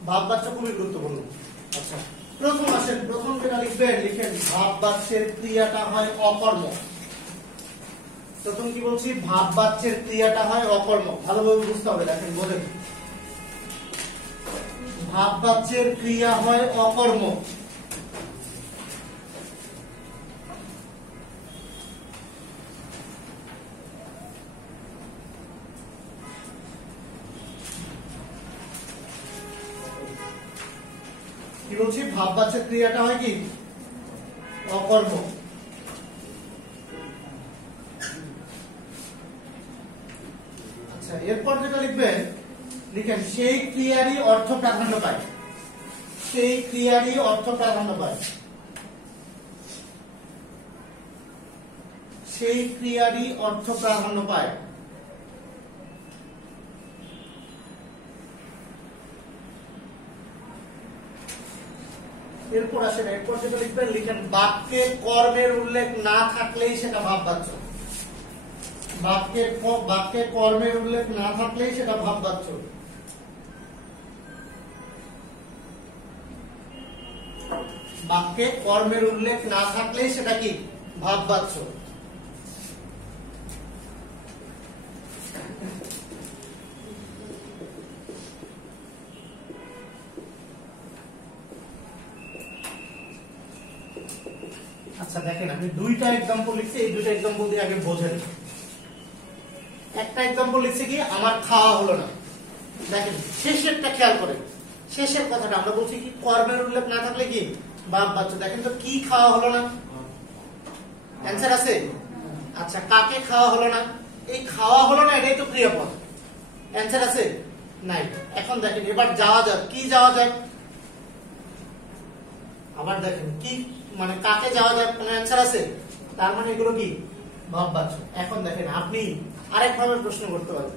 ভাববাচ্য খুবই গুরুত্বপূর্ণ। আচ্ছা, প্রথম আসেন, প্রথম যেটা লিখবেন, লিখেন ভাববাচ্যের ক্রিয়াটা হয় অকর্ম। প্রথম কি বলছি? ভাববাচ্যের ক্রিয়াটা হয় অকর্ম। ভালোভাবে বুঝতে হবে, দেখেন বোঝেন। ভাববাচ্যের ক্রিয়া হয় অকর্ম। কি বলছি? ভাববাচ্যের ক্রিয়াটা হয় কি? অকর্ম। আচ্ছা, এরপর যেটা লিখবেন, লিখেন সেই ক্রিয়ারই অর্থ প্রাধান্য পায়। সেই ক্রিয়ারই অর্থ প্রাধান্য পায়। সেই ক্রিয়ারই অর্থ প্রাধান্য পায়। এরপর আসেন, এরপর যেটা লিখবেন, লিখেন বাক্যে কর্মের উল্লেখ না থাকলেই সেটা ভাববাচ্য। বাক্যে কর্মের উল্লেখ না থাকলেই সেটা ভাববাচ্য। বাক্যে কর্মের উল্লেখ না থাকলেই সেটা কি? ভাববাচ্য। আচ্ছা দেখেন, আমি দুইটা এক্সাম্পল লিখছি, এই দুইটা এক্সাম্পল দিয়ে আগে বোঝেন। একটা एग्जांपल লিখছি কি আমার খাওয়া হলো না। দেখেন শেষেরটা খেয়াল করেন, শেষের কথাটা আমরা বলছি কি কর্মের উল্লেখ না থাকলে কি ভাব বাচ্য। দেখেন তো কি খাওয়া হলো না, অ্যানসার আছে? আচ্ছা কাকে খাওয়া হলো না, এই খাওয়া হলো না এটাই তো ক্রিয়াপদ, অ্যানসার আছে? নাই। এখন দেখেন এবার যাওয়া যাক, কি যাওয়া যাক, আবার দেখেন কি মানে কাকে যাওয়া যাক, কোনো অ্যানসার আছে? তার মানে এগুলো কি ভাব বাচ্য। এখন দেখেন আপনি আরেক ভাবে প্রশ্ন করতে পারেন,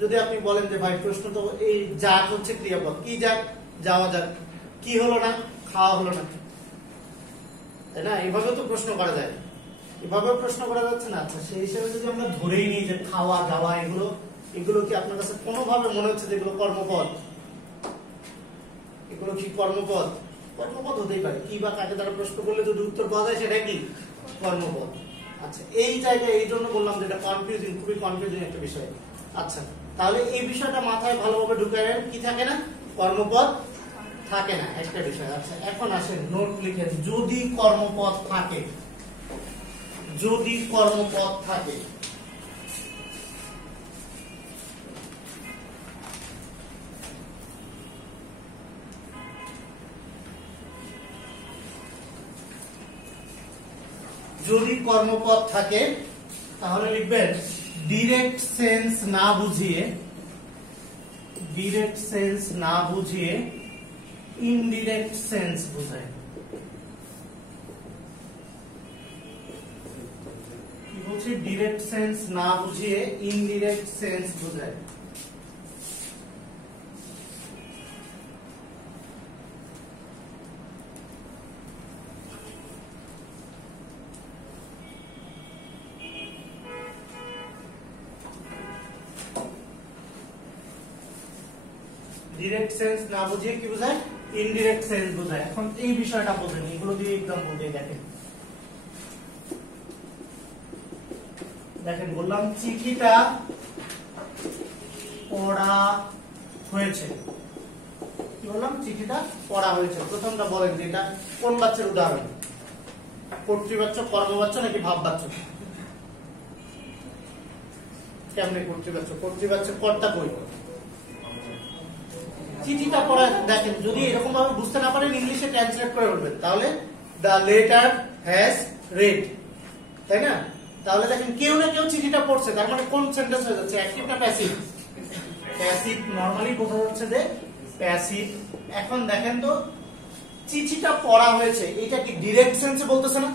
যদি আপনি বলেন যে ভাই প্রশ্ন তো এই যাক হচ্ছে ক্রিয়াপদ, কি যাক, যাওয়া যাক, কি হলো না, খাওয়া হলো না, তাই না? এইভাবে তো প্রশ্ন করা যায়, এভাবে প্রশ্ন করা যাচ্ছে না। আচ্ছা সেই হিসেবে যদি আমরা ধরেই নিই যে খাওয়া যাওয়া এগুলো, এগুলো কি আপনার কাছে কোনোভাবে মনে হচ্ছে যে এগুলো কর্মপদ? এগুলো কি কর্মপদ? কর্মপদ হতেই পারে, কি বা কাকে দ্বারা প্রশ্ন করলে যদি উত্তর পাওয়া যায় সেটা কি কর্মপদ। আচ্ছা এই জায়গায় এই জন্য বললাম যে এটা কনফিউজিং, খুবই কনফিউজিং একটা বিষয়। আচ্ছা তাহলে এই বিষয়টা মাথায় ভালোভাবে ঢুকায় নেন, কি থাকে না, কর্মপদ থাকে না, একটা বিষয়। আচ্ছা এখন আসেন নোট লিখেন, যদি কর্মপদ থাকে, যদি কর্মপদ থাকে যদি কর্মপদ থাকে তাহলে লিখবেন ডিরেক্ট সেন্স না বুঝিয়ে, ডিরেক্ট সেন্স না বুঝিয়ে ইনডিরেক্ট সেন্স বোঝায়। কি বলছি? ডিরেক্ট সেন্স না বুঝিয়ে ইনডিরেক্ট সেন্স বোঝায়। ডিরেক্ট সেন্স না বুঝিয়ে কি বোঝায়, ইনডিরেক্ট সেন্স বোঝায়। এখন এই বিষয়টা বলবেন, এগুলো দিয়ে एग्जांपल দিয়ে দেখেন। দেখেন বললাম চিঠিটা পড়া হয়েছে, কি বললাম, চিঠিটা পড়া হয়েছে। প্রথমটা বলেন যে এটা কোন বাচ্চার উদাহরণ, কর্তৃবাচ্য, কর্মবাচ্য নাকি ভাববাচ্য? কেমনে কর্তৃবাচ্য? কর্তৃবাচ্য কর্তা কই, চিঠিটা পড়া। দেখেন যদি এরকম ভাবে বুঝতে না পারেন ইংলিশে ট্রান্সলেট করে বলবেন, তাহলে দ্য লেটার হ্যাজ রেড, তাই না? তাহলে দেখেন কেউ না কেউ চিঠিটা পড়ছে, তার মানে কোন সেন্টেন্স হয়ে যাচ্ছে, অ্যাক্টিভ না প্যাসিভ? প্যাসিভ, নরমালি বোঝা যাচ্ছে যে প্যাসিভ। এখন দেখেন তো চিঠিটা পড়া হয়েছে, এটা কি ডিরেক্ট সেন্সে বলতেছে না?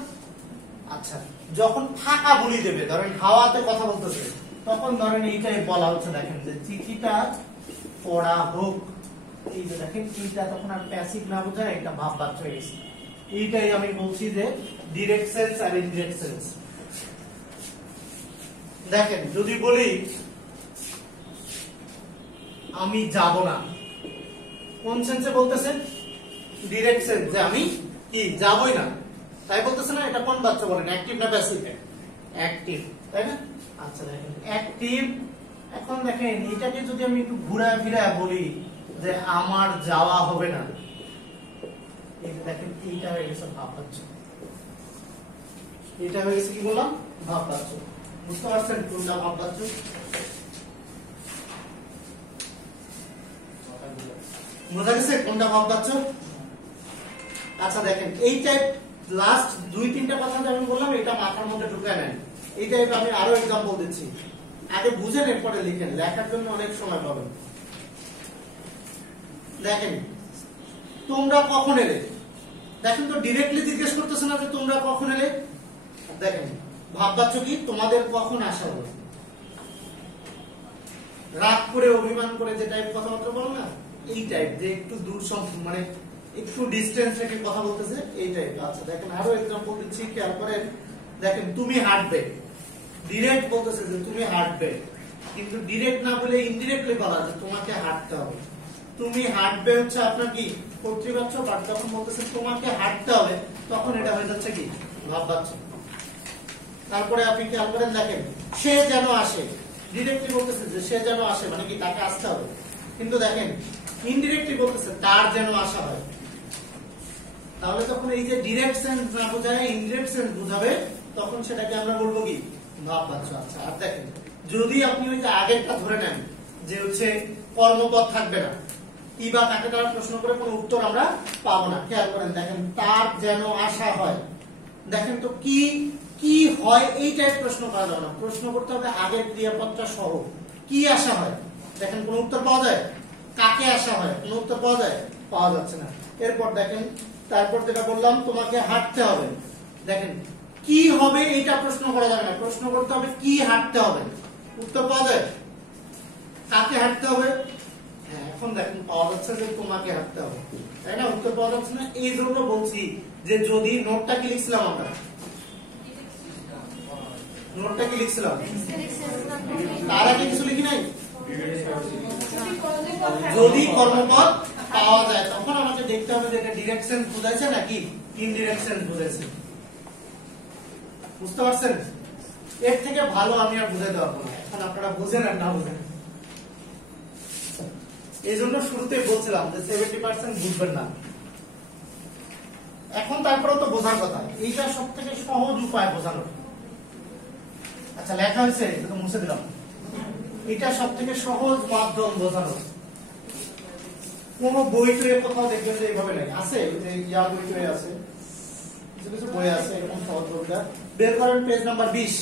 আচ্ছা যখন ফাঁকা বলি দেবে, ধরেন হাওয়াতে কথা বলতেছে, তখন ধরেন এইটাই বলা হচ্ছে, দেখেন যে চিঠিটা পড়া হোক, এই যে দেখেন এইটা তখন আর প্যাসিভ না বোঝায়, এটা ভাববাচ্য হয়ে গেছে। এইটাই আমি বলছি যে ডিরেক্ট সেন্স আর ইনডিরেক্ট সেন্স। দেখেন যদি বলি আমি যাব না, কোন সেন্সে বলতেছে, ডিরেক্ট সেন্স, যে আমি কি যাবই না, তাই বলতেছে না? এটা কোন বাচ্চা বলেন, অ্যাক্টিভ না প্যাসিভ? অ্যাক্টিভ, তাই না? আচ্ছা দেখেন অ্যাক্টিভ। এখন দেখেন এটাকে যদি আমি একটু ঘুরায় ফিরায় বলি যে আমার যাওয়া হবে না, এই দেখেন এইটা হয়ে গেছে ভাববাচ্য, এটা হয়ে গেছে কি বললাম, ভাববাচ্য। বুঝতে পারছেন কোনটা ভাববাচ্য? বোঝা গেছে কোনটা ভাববাচ্য? আচ্ছা দেখেন এই টাইপ লাস্ট 2-3টা কথা যে আমি বললাম, এটা মাথার মধ্যে ঢুকায় নেন। এই টাইপ আমি আরো एग्जांपल দিচ্ছি, আগে বুঝেন এরপরে লিখেন, লেখার জন্য অনেক সময় পাবেন। দেখেন তোমরা কখন এলে, দেখেন তো ডিরেক্টলি জিজ্ঞেস করতেছে না যে তোমরা কখন এলে। দেখেন ভাববাচ্য কি, তোমাদের কখন আসা হলো। রাগ করে অভিমান করে যে টাইপ কথাবার্তা বলো না, এই টাইপ, যে একটু দূর মানে একটু ডিস্টেন্স রেখে কথা বলতেছে, এই টাইপ। আচ্ছা দেখেন আরো एग्जांपल দিচ্ছি, খেয়াল করেন। দেখেন তুমি হাঁটবে, ডিরেক্ট বলতেছে যে তুমি হাঁটবে, কিন্তু ডিরেক্ট না বলে ইনডিরেক্টলি বলা যে তোমাকে হাঁটতে হবে। তুমি হাঁটবে হচ্ছে আপনার কি কর্তৃবাচ্য, বাট যখন বলতেছে তোমাকে হাঁটতে হবে, তখন এটা হয়ে যাচ্ছে কি ভাববাচ্য। তারপরে আপনি খেয়াল করেন, দেখেন সে যেন আসে, ডিরেক্টলি বলতেছে যে সে যেন আসে, মানে কি তাকে আসতে হবে, কিন্তু দেখেন ইনডিরেক্টলি বলতেছে তার যেন আসা হয়। তাহলে তখন এই যে ডিরেক্ট সেন্স না বোঝায় ইনডিরেক্ট সেন্স বোঝাবে, তখন সেটাকে আমরা বলবো কি ভাববাচ্য। আচ্ছা আর দেখেন যদি আপনি ওই যে আগেরটা ধরে নেন যে হচ্ছে কর্মপদ থাকবে না, কি বা কাকে দ্বারা প্রশ্ন করে কোনো উত্তর আমরা পাবো না। খেয়াল করেন, দেখেন তার যেন আশা হয়, দেখেন তো কি কি হয় এই টাইপ প্রশ্ন করা যাবে না, প্রশ্ন করতে হবে আগের ক্রিয়াপদটা সহ। কি আশা হয়, দেখেন কোনো উত্তর পাওয়া যায়? কাকে আশা হয়, কোনো উত্তর পাওয়া যায়? পাওয়া যাচ্ছে না। এরপর দেখেন, তারপর যেটা বললাম তোমাকে হাঁটতে হবে, দেখেন কি হবে এইটা প্রশ্ন করা যাবে না, প্রশ্ন করতে হবে কি হাঁটতে হবে, উত্তর পাওয়া যায়? কাকে হাঁটতে হবে? হ্যাঁ, এখন দেখেন পাওয়া যাচ্ছে যে তোমাকে হাঁটতে হবে, তাই না? উত্তর পাওয়া যাচ্ছে না, এই জন্য বলছি যে যদি নোটটা কি লিখছিলাম আমরা, নোটটা কি লিখছিলাম, তার আগে কিছু লিখি নাই? যদি কর্মপদ পাওয়া যায় তখন আমাকে দেখতে হবে যে এটা ডিরেক্ট সেন্স বোঝাইছে নাকি ইনডিরেক্ট সেন্স বোঝাইছে। বুঝতে পারছেন? এর থেকে ভালো আমি আর বুঝাইতে পারবো না, এখন আপনারা বুঝেন আর না বুঝেন। এই জন্য শুরুতে বলছিলাম যে 70% বুঝবেন না। এখন তারপরে তো বোঝার কথা, এইটা সব থেকে সহজ উপায় বোঝানোর। আচ্ছা লেখা হয়েছে, এটা তো মুছে দিলাম। এটা সব থেকে সহজ মাধ্যম বোঝানোর। কোন বই টয়ে কোথাও দেখবেন যে এইভাবে নাই, আছে যে ইয়া বই টয়ে আছে, কিছু কিছু বই আছে এরকম সহজ বইটা। বের করেন পেজ নাম্বার 20।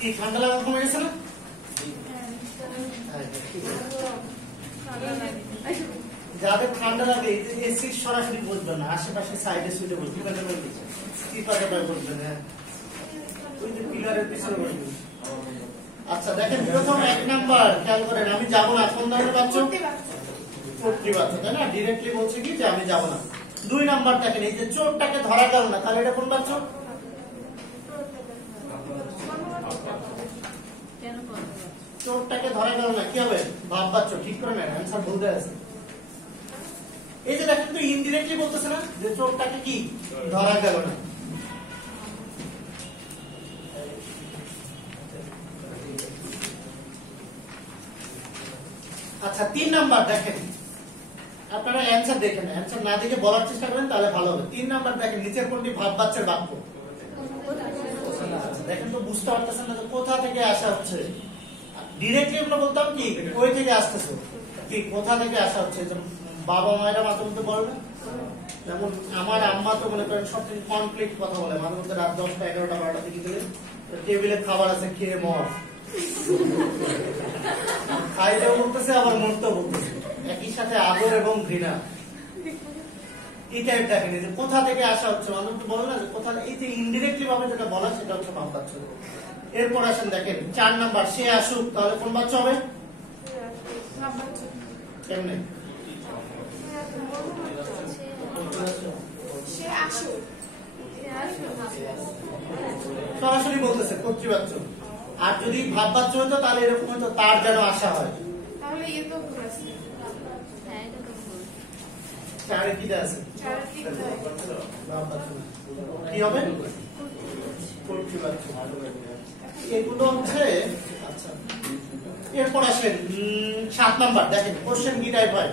কি ঠান্ডা লাগা কমে গেছে না? যাদের ঠান্ডা লাগে এসি সরাসরি বসবেন না, আশেপাশে সাইডে সুইডে বসবেন, বসবেন। হ্যাঁ, ওই যে পিলারের পিছনে বসবেন। আচ্ছা দেখেন, প্রথম 1 নাম্বার খেয়াল করেন, আমি যাবো না। কোন ধরনের বাচ্চা? কর্তৃ বাচ্চা, তাই না? ডিরেক্টলি বলছে কি যে আমি যাবো না। 2 নাম্বার দেখেন, এই যে চোরটাকে ধরা গেল না, তাহলে এটা কোন বাচ্চা? চোরটাকে ধরা গেল না, কি হবে? ভাব বাচ্চা। ঠিক করে নেন, অ্যান্সার বলতে আছে। এই যে দেখেন তো ইনডিরেক্টলি বলতেছে না যে চোরটাকে কি ধরা গেল না। আচ্ছা 3 নাম্বার দেখেন, আপনারা অ্যান্সার দেখেন, অ্যান্সার না দেখে বলার চেষ্টা করেন তাহলে ভালো হবে। 3 নাম্বার দেখেন, নিচের কোনটি ভাব বাচ্চার বাক্য? দেখেন তো বুঝতে পারতেছেন না যে কোথা থেকে আসা হচ্ছে। ডিরেক্টলি আমরা বলতাম কি কই থেকে আসতেছে, কি কোথা থেকে আসা হচ্ছে। বাবা মায়েরা মাঝে মধ্যে বলে না, যেমন আমার আম্মা তো মনে করেন সবথেকে কমপ্লিট কথা বলে, মাঝে মধ্যে রাত 10টা 11টা 12টা দিকে গেলে টেবিলে খাবার আছে, খেয়ে মর। খাইতেও বলতেছে আবার মরতেও বলতেছে, একই সাথে আদর এবং ঘৃণা। এই টাইপ দেখেন, যে কোথা থেকে আসা হচ্ছে, মাঝে মধ্যে বলে না যে কোথা, এই যে ইনডিরেক্টলি ভাবে যেটা বলা সেটা হচ্ছে ভাব বাচ্চা। এরপর আসেন দেখেন 4 নাম্বার, সে আসুক, তাহলে কোন বাচ্চা হবে? কেমনে? সরাসরি বলতেছে কর্তৃবাচ্য। আর যদি ভাব বাচ্চ হতো তাহলে এরকম হতো তার যেন আশা হয়। তাহলে এই তো ভুল আছে। হ্যাঁ এটা তো ভুল। চারে কি আছে? চারে কি ভাব বাচ্চ কি হবে? কর্তৃবাচ্য। এগুলো হচ্ছে আচ্ছা। এরপর আসেন 7 নাম্বার দেখেন, কোশ্চেন কি টাইপ হয়?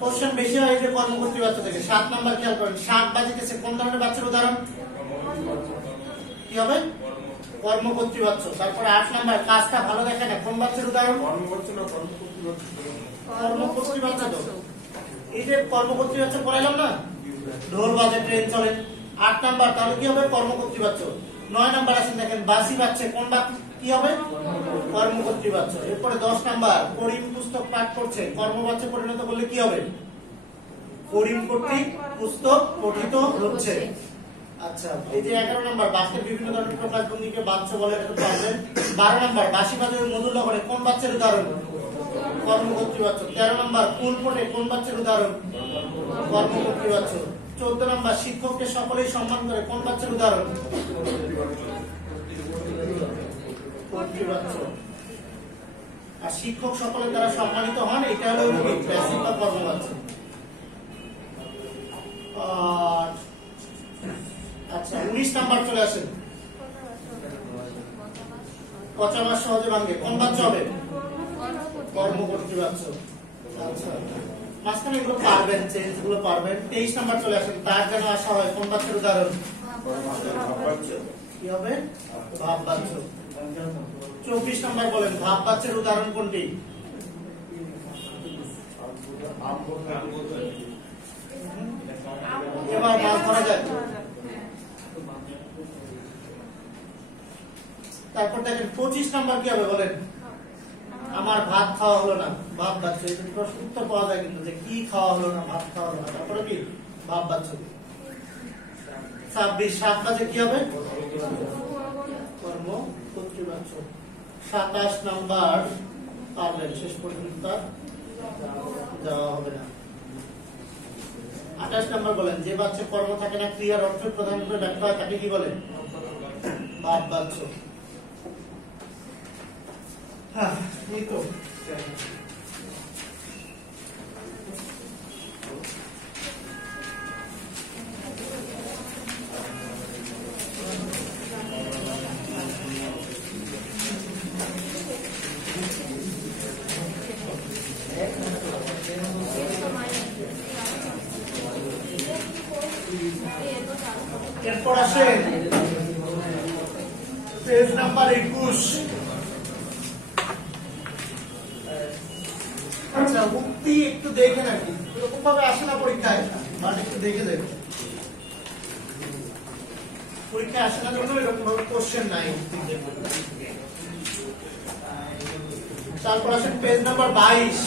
কোশ্চেন বেশি হয় যে কর্মকর্তৃ বাচ্চা থেকে। 7 নাম্বার খেয়াল করেন, 7 বাজিতেছে, কোন ধরনের বাচ্চার উদাহরণ? কি হবে? কর্মকর্তৃ বাচ্চা। তারপরে 8 নাম্বার, কাজটা ভালো দেখে না, কোন বাচ্চার উদাহরণ? কর্মকর্তৃ বাচ্চা। তো এই যে কর্মকর্তৃ বাচ্চা পড়াইলাম না, ঢোল বাজে ট্রেন চলে। 8 নাম্বার, তাহলে কি হবে? কর্মকর্তৃ বাচ্চা। 9 নাম্বার আছেন দেখেন, বাঁশি বাজছে, কোন কি হবে? কর্মকর্তৃ বাচ্চা। এরপরে 10 নাম্বার, করিম পুস্তক পাঠ করছে, কর্মবাচ্চা পরিণত করলে কি হবে? করিম কর্তৃক পুস্তক পঠিত হচ্ছে। আচ্ছা এই যে 11 নাম্বার, বাক্যের বিভিন্ন ধরনের প্রকাশভঙ্গিকে বাচ্চ বলে, এটা তো পারবেন। 12 নাম্বার, বাঁশি বাজারে মধুর লগনে, কোন বাচ্চার উদাহরণ? কর্মকর্তৃ বাচ্চা। 13 নাম্বার, ফুল ফোটে, কোন বাচ্চার উদাহরণ? কর্মকর্তৃ বাচ্চা। 14 নাম্বার, শিক্ষককে সকলেই সম্মান করে, কোন বাচ্চার উদাহরণ? আর শিক্ষক সকলের দ্বারা সম্মানিত হন, এটা হলো প্যাসিভ বা কর্মবাচ্য। আচ্ছা 19 নাম্বার চলে আসেন, কথাবাস সহজে ভাঙে, কোন বাচ্চা হবে? কর্মকর্তৃ বাচ্য। আচ্ছা, মাঝখানে এগুলো পারবেন, চেঞ্জ গুলো পারবেন। 23 নাম্বার চলে আসেন, তার যেন আসা হয় কোন বাচ্চার উদাহরণ? কি হবে? ভাব বাচ্য। 24 নাম্বার বলেন, ভাব বাচ্চের উদাহরণ কোনটি? এবার মাছ ধরা যাক। তারপর দেখেন 25 নাম্বার কি হবে বলেন? আমার ভাত খাওয়া হলো না, ভাব বাচ্চ। এটা প্রশ্ন উত্তর পাওয়া যায় কিন্তু, যে কি খাওয়া হলো না, ভাত খাওয়া হলো না, তারপরে কি? ভাব বাচ্চ। 26 7 বাজে কি হবে? কর্মকর্তৃ বাচ্চ। 27 নাম্বার পারলেন, শেষ পর্যন্ত তার যাওয়া হবে না। 28 নাম্বার বলেন, যে বাচ্চা কর্ম থাকে না, ক্রিয়ার অর্থ প্রধান করে ব্যক্ত হয়, তাকে কি বলে? ভাব বাচ্চ। হ্যাঁ, এই তো। এরপর আসেন পেজ নাম্বার 21। আচ্ছা, উক্তি একটু দেখেন আর কি, এরকম ভাবে আসে না পরীক্ষায়, বাট একটু দেখে দেবেন। পরীক্ষায় আসে না জন্য এরকম ভাবে কোশ্চেন নাই। তারপর আসেন পেজ নাম্বার 22।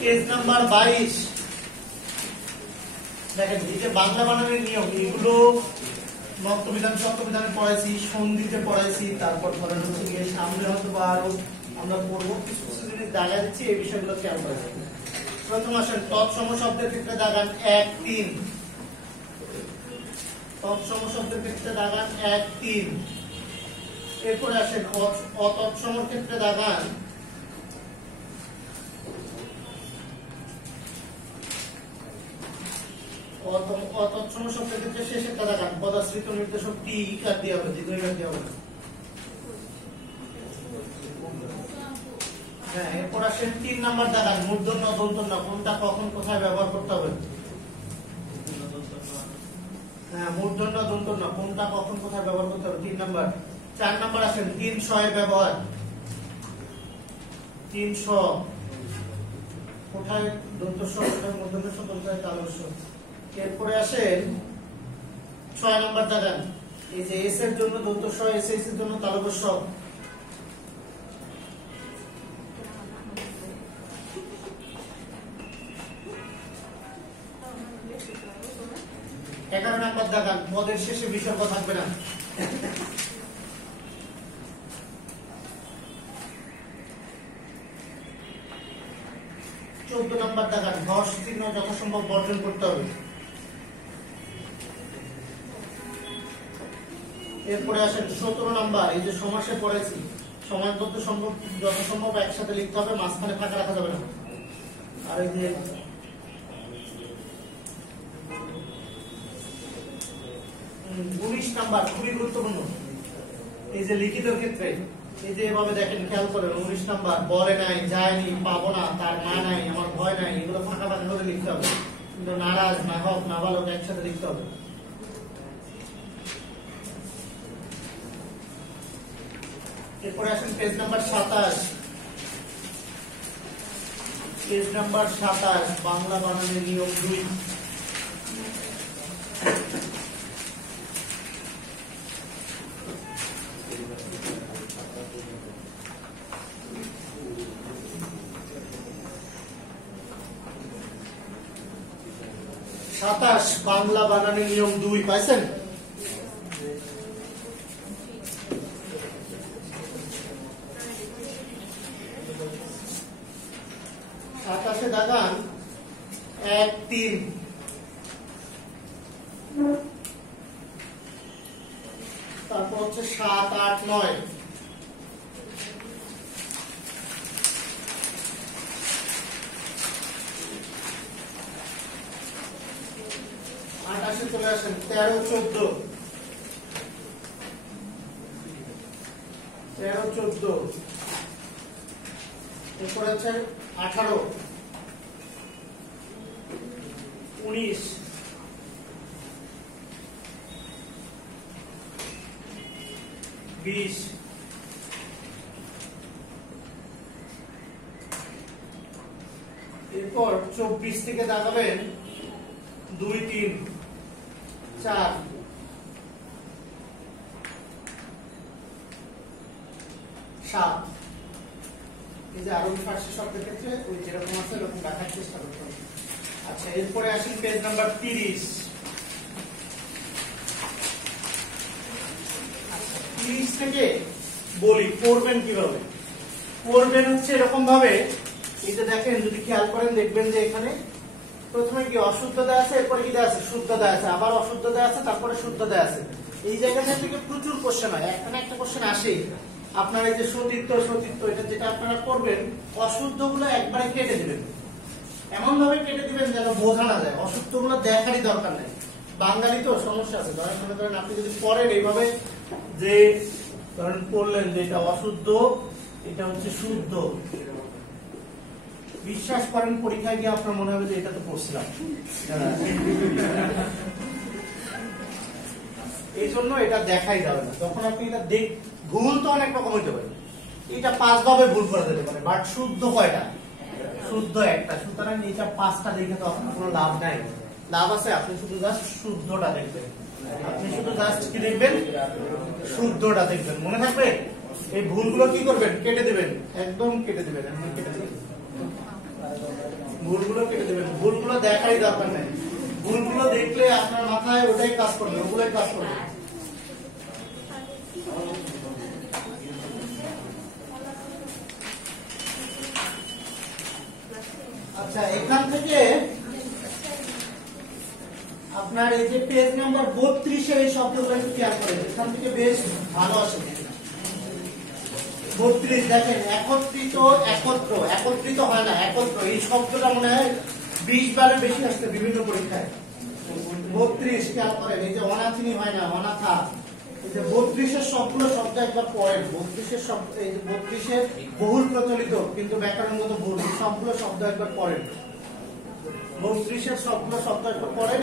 পেজ নাম্বার 22 দেখেন, এই যে বাংলা বানানের নিয়ম, এগুলো নক্তবিধান সত্যবিধানে পড়াইছি, সন্ধিতে পড়াইছি। তারপর ধরেন হচ্ছে গিয়ে সামনে হয়তো বা আরো আমরা পড়বো, কিছু কিছু জিনিস দেখা দিচ্ছি, এই বিষয়গুলো খেয়াল করবেন। প্রথম আসেন তৎসম শব্দের ক্ষেত্রে দাগান 1 3। তৎসম শব্দের ক্ষেত্রে দাগান 1 3। এরপরে আসেন অতৎসম ক্ষেত্রে দাগান অতৎসম শব্দের ক্ষেত্রে শেষের দাগান পদাশ্রিত নির্দেশক টি ইকার দিয়ে হবে, দীর্ঘ ইকার দিয়ে হবে। হ্যাঁ, এরপর আসেন 3 নাম্বার দাগান মূর্ধন্য দন্তন্য, কোনটা কখন কোথায় ব্যবহার করতে হবে? হ্যাঁ, মূর্ধন্য দন্তন্য, কোনটা কখন কোথায় ব্যবহার করতে হবে? 3 নাম্বার। 4 নাম্বার আসেন 3 শ এর ব্যবহার। 3 শ কোথায় দন্ত শ, কোথায় মূর্ধন্য শ, কোথায় তালব্য শ। এরপরে আসেন 6 নাম্বার দাগান, এই যে এস এর জন্য দন্ত শ, এস এর জন্য তালব্য শ। 11 নাম্বার দাগান, পদের শেষে বিসর্গ থাকবে না। 14 নাম্বার দাগান, হর্ষ চিহ্ন যথাসম্ভব বর্জন করতে হবে। এরপরে আসেন 17 নাম্বার, এই যে সমাসে পড়েছি, সমাসবদ্ধ সম্ভব যথাসম্ভব একসাথে লিখতে হবে, মাঝখানে ফাঁকা রাখা যাবে না। আর এই যে 19 নাম্বার খুবই গুরুত্বপূর্ণ, এই যে লিখিত ক্ষেত্রে, এই যে এভাবে দেখেন, খেয়াল করেন। 19 নাম্বার, বলে নাই, যায়নি, পাবো না, তার মা নাই, আমার ভয় নাই, এগুলো ফাঁকা ফাঁকা করে লিখতে হবে। কিন্তু নারাজ, নাহক, নাবালক একসাথে লিখতে হবে। এরপরে আসেন page number 27। Page number 27 Bangla বানানের নিয়ম 2। বাংলা বানানের নিয়ম 2 পাইছেন? সাতাশে দাগান 1 3। তারপর হচ্ছে 7 8 9। চলে আসেন 13 14। 13 14 এরপরে হচ্ছে 18, 19, 20, এরপর 24 থেকে দাগাবেন 2, 3, 4, 7। এই যে আরবি ফার্সি শব্দের ক্ষেত্রে ওই যেরকম আছে এরকম দেখার চেষ্টা করতে হবে। আচ্ছা, এরপরে আসি পেজ নাম্বার 30। 30 থেকে বলি পড়বেন কিভাবে। পড়বেন হচ্ছে এরকম ভাবে, এই যে দেখেন যদি খেয়াল করেন দেখবেন যে এখানে প্রথমে কি অশুদ্ধ দেয়া আছে, এরপরে কি দেয়া আছে, শুদ্ধ দেয়া আছে, আবার অশুদ্ধ দেয়া আছে, তারপরে শুদ্ধ দেয়া আছে। এই জায়গাটা থেকে প্রচুর কোশ্চেন হয়, একটা না একটা কোশ্চেন আসেই। আপনার এই যে সতীত্ব এটা যেটা আপনারা করবেন, অশুদ্ধ গুলো একবারে কেটে দিবেন, এমন ভাবে কেটে দিবেন যেন বোঝা না যায়, অশুদ্ধ গুলো দেখারই দরকার নেই। বাঙালি তো সমস্যা আছে, ধরেন মনে করেন আপনি যদি পড়েন এইভাবে যে ধরেন পড়লেন যে এটা অশুদ্ধ, এটা হচ্ছে শুদ্ধ, বিশ্বাস করেন পরীক্ষায় গিয়ে আপনার মনে হবে যে এটা তো পড়ছিলাম। এই জন্য এটা দেখাই যাবে না, তখন আপনি এটা ভুল তো অনেক রকম হইতে পারে, এটা 5 ভাবে ভুল করা যেতে পারে, বাট শুদ্ধ কয়টা? শুদ্ধ একটা। সুতরাং এটা 5টা দেখে তো আপনার কোনো লাভ নাই। লাভ আছে আপনি শুধু জাস্ট শুদ্ধটা দেখবেন, আপনি শুধু জাস্ট কি দেখবেন, শুদ্ধটা দেখবেন, মনে থাকবে। এই ভুলগুলো কি করবেন, কেটে দিবেন, একদম কেটে দিবেন, ভুলগুলো কেটে দিবেন। ভুলগুলো দেখাই দরকার নেই, ভুলগুলো দেখলে আপনার মাথায় ওটাই কাজ করবে, ওগুলোই কাজ করবে। আচ্ছা, এখান থেকে আপনার এই যে পেজ নাম্বার 32 এই শব্দগুলো একটু খেয়াল করেন, এখান থেকে বেশ ভালো আসে। 32 দেখেন, একত্রিত, একত্রিত হয় না, একত্র, এই শব্দটা মনে হয় 20 বারের বেশি আসছে বিভিন্ন পরীক্ষায়। 32 খেয়াল করেন, এই যে অনাথিনী হয় না, অনাথা। এই যে 32-এর সবগুলো শব্দ একবার পড়েন, 32-এর শব্দ, এই যে 32-এর বহুল প্রচলিত কিন্তু ব্যাকরণগত ভুল, সবগুলো শব্দ একবার পড়েন, 32-এর সবগুলো শব্দ একবার পড়েন।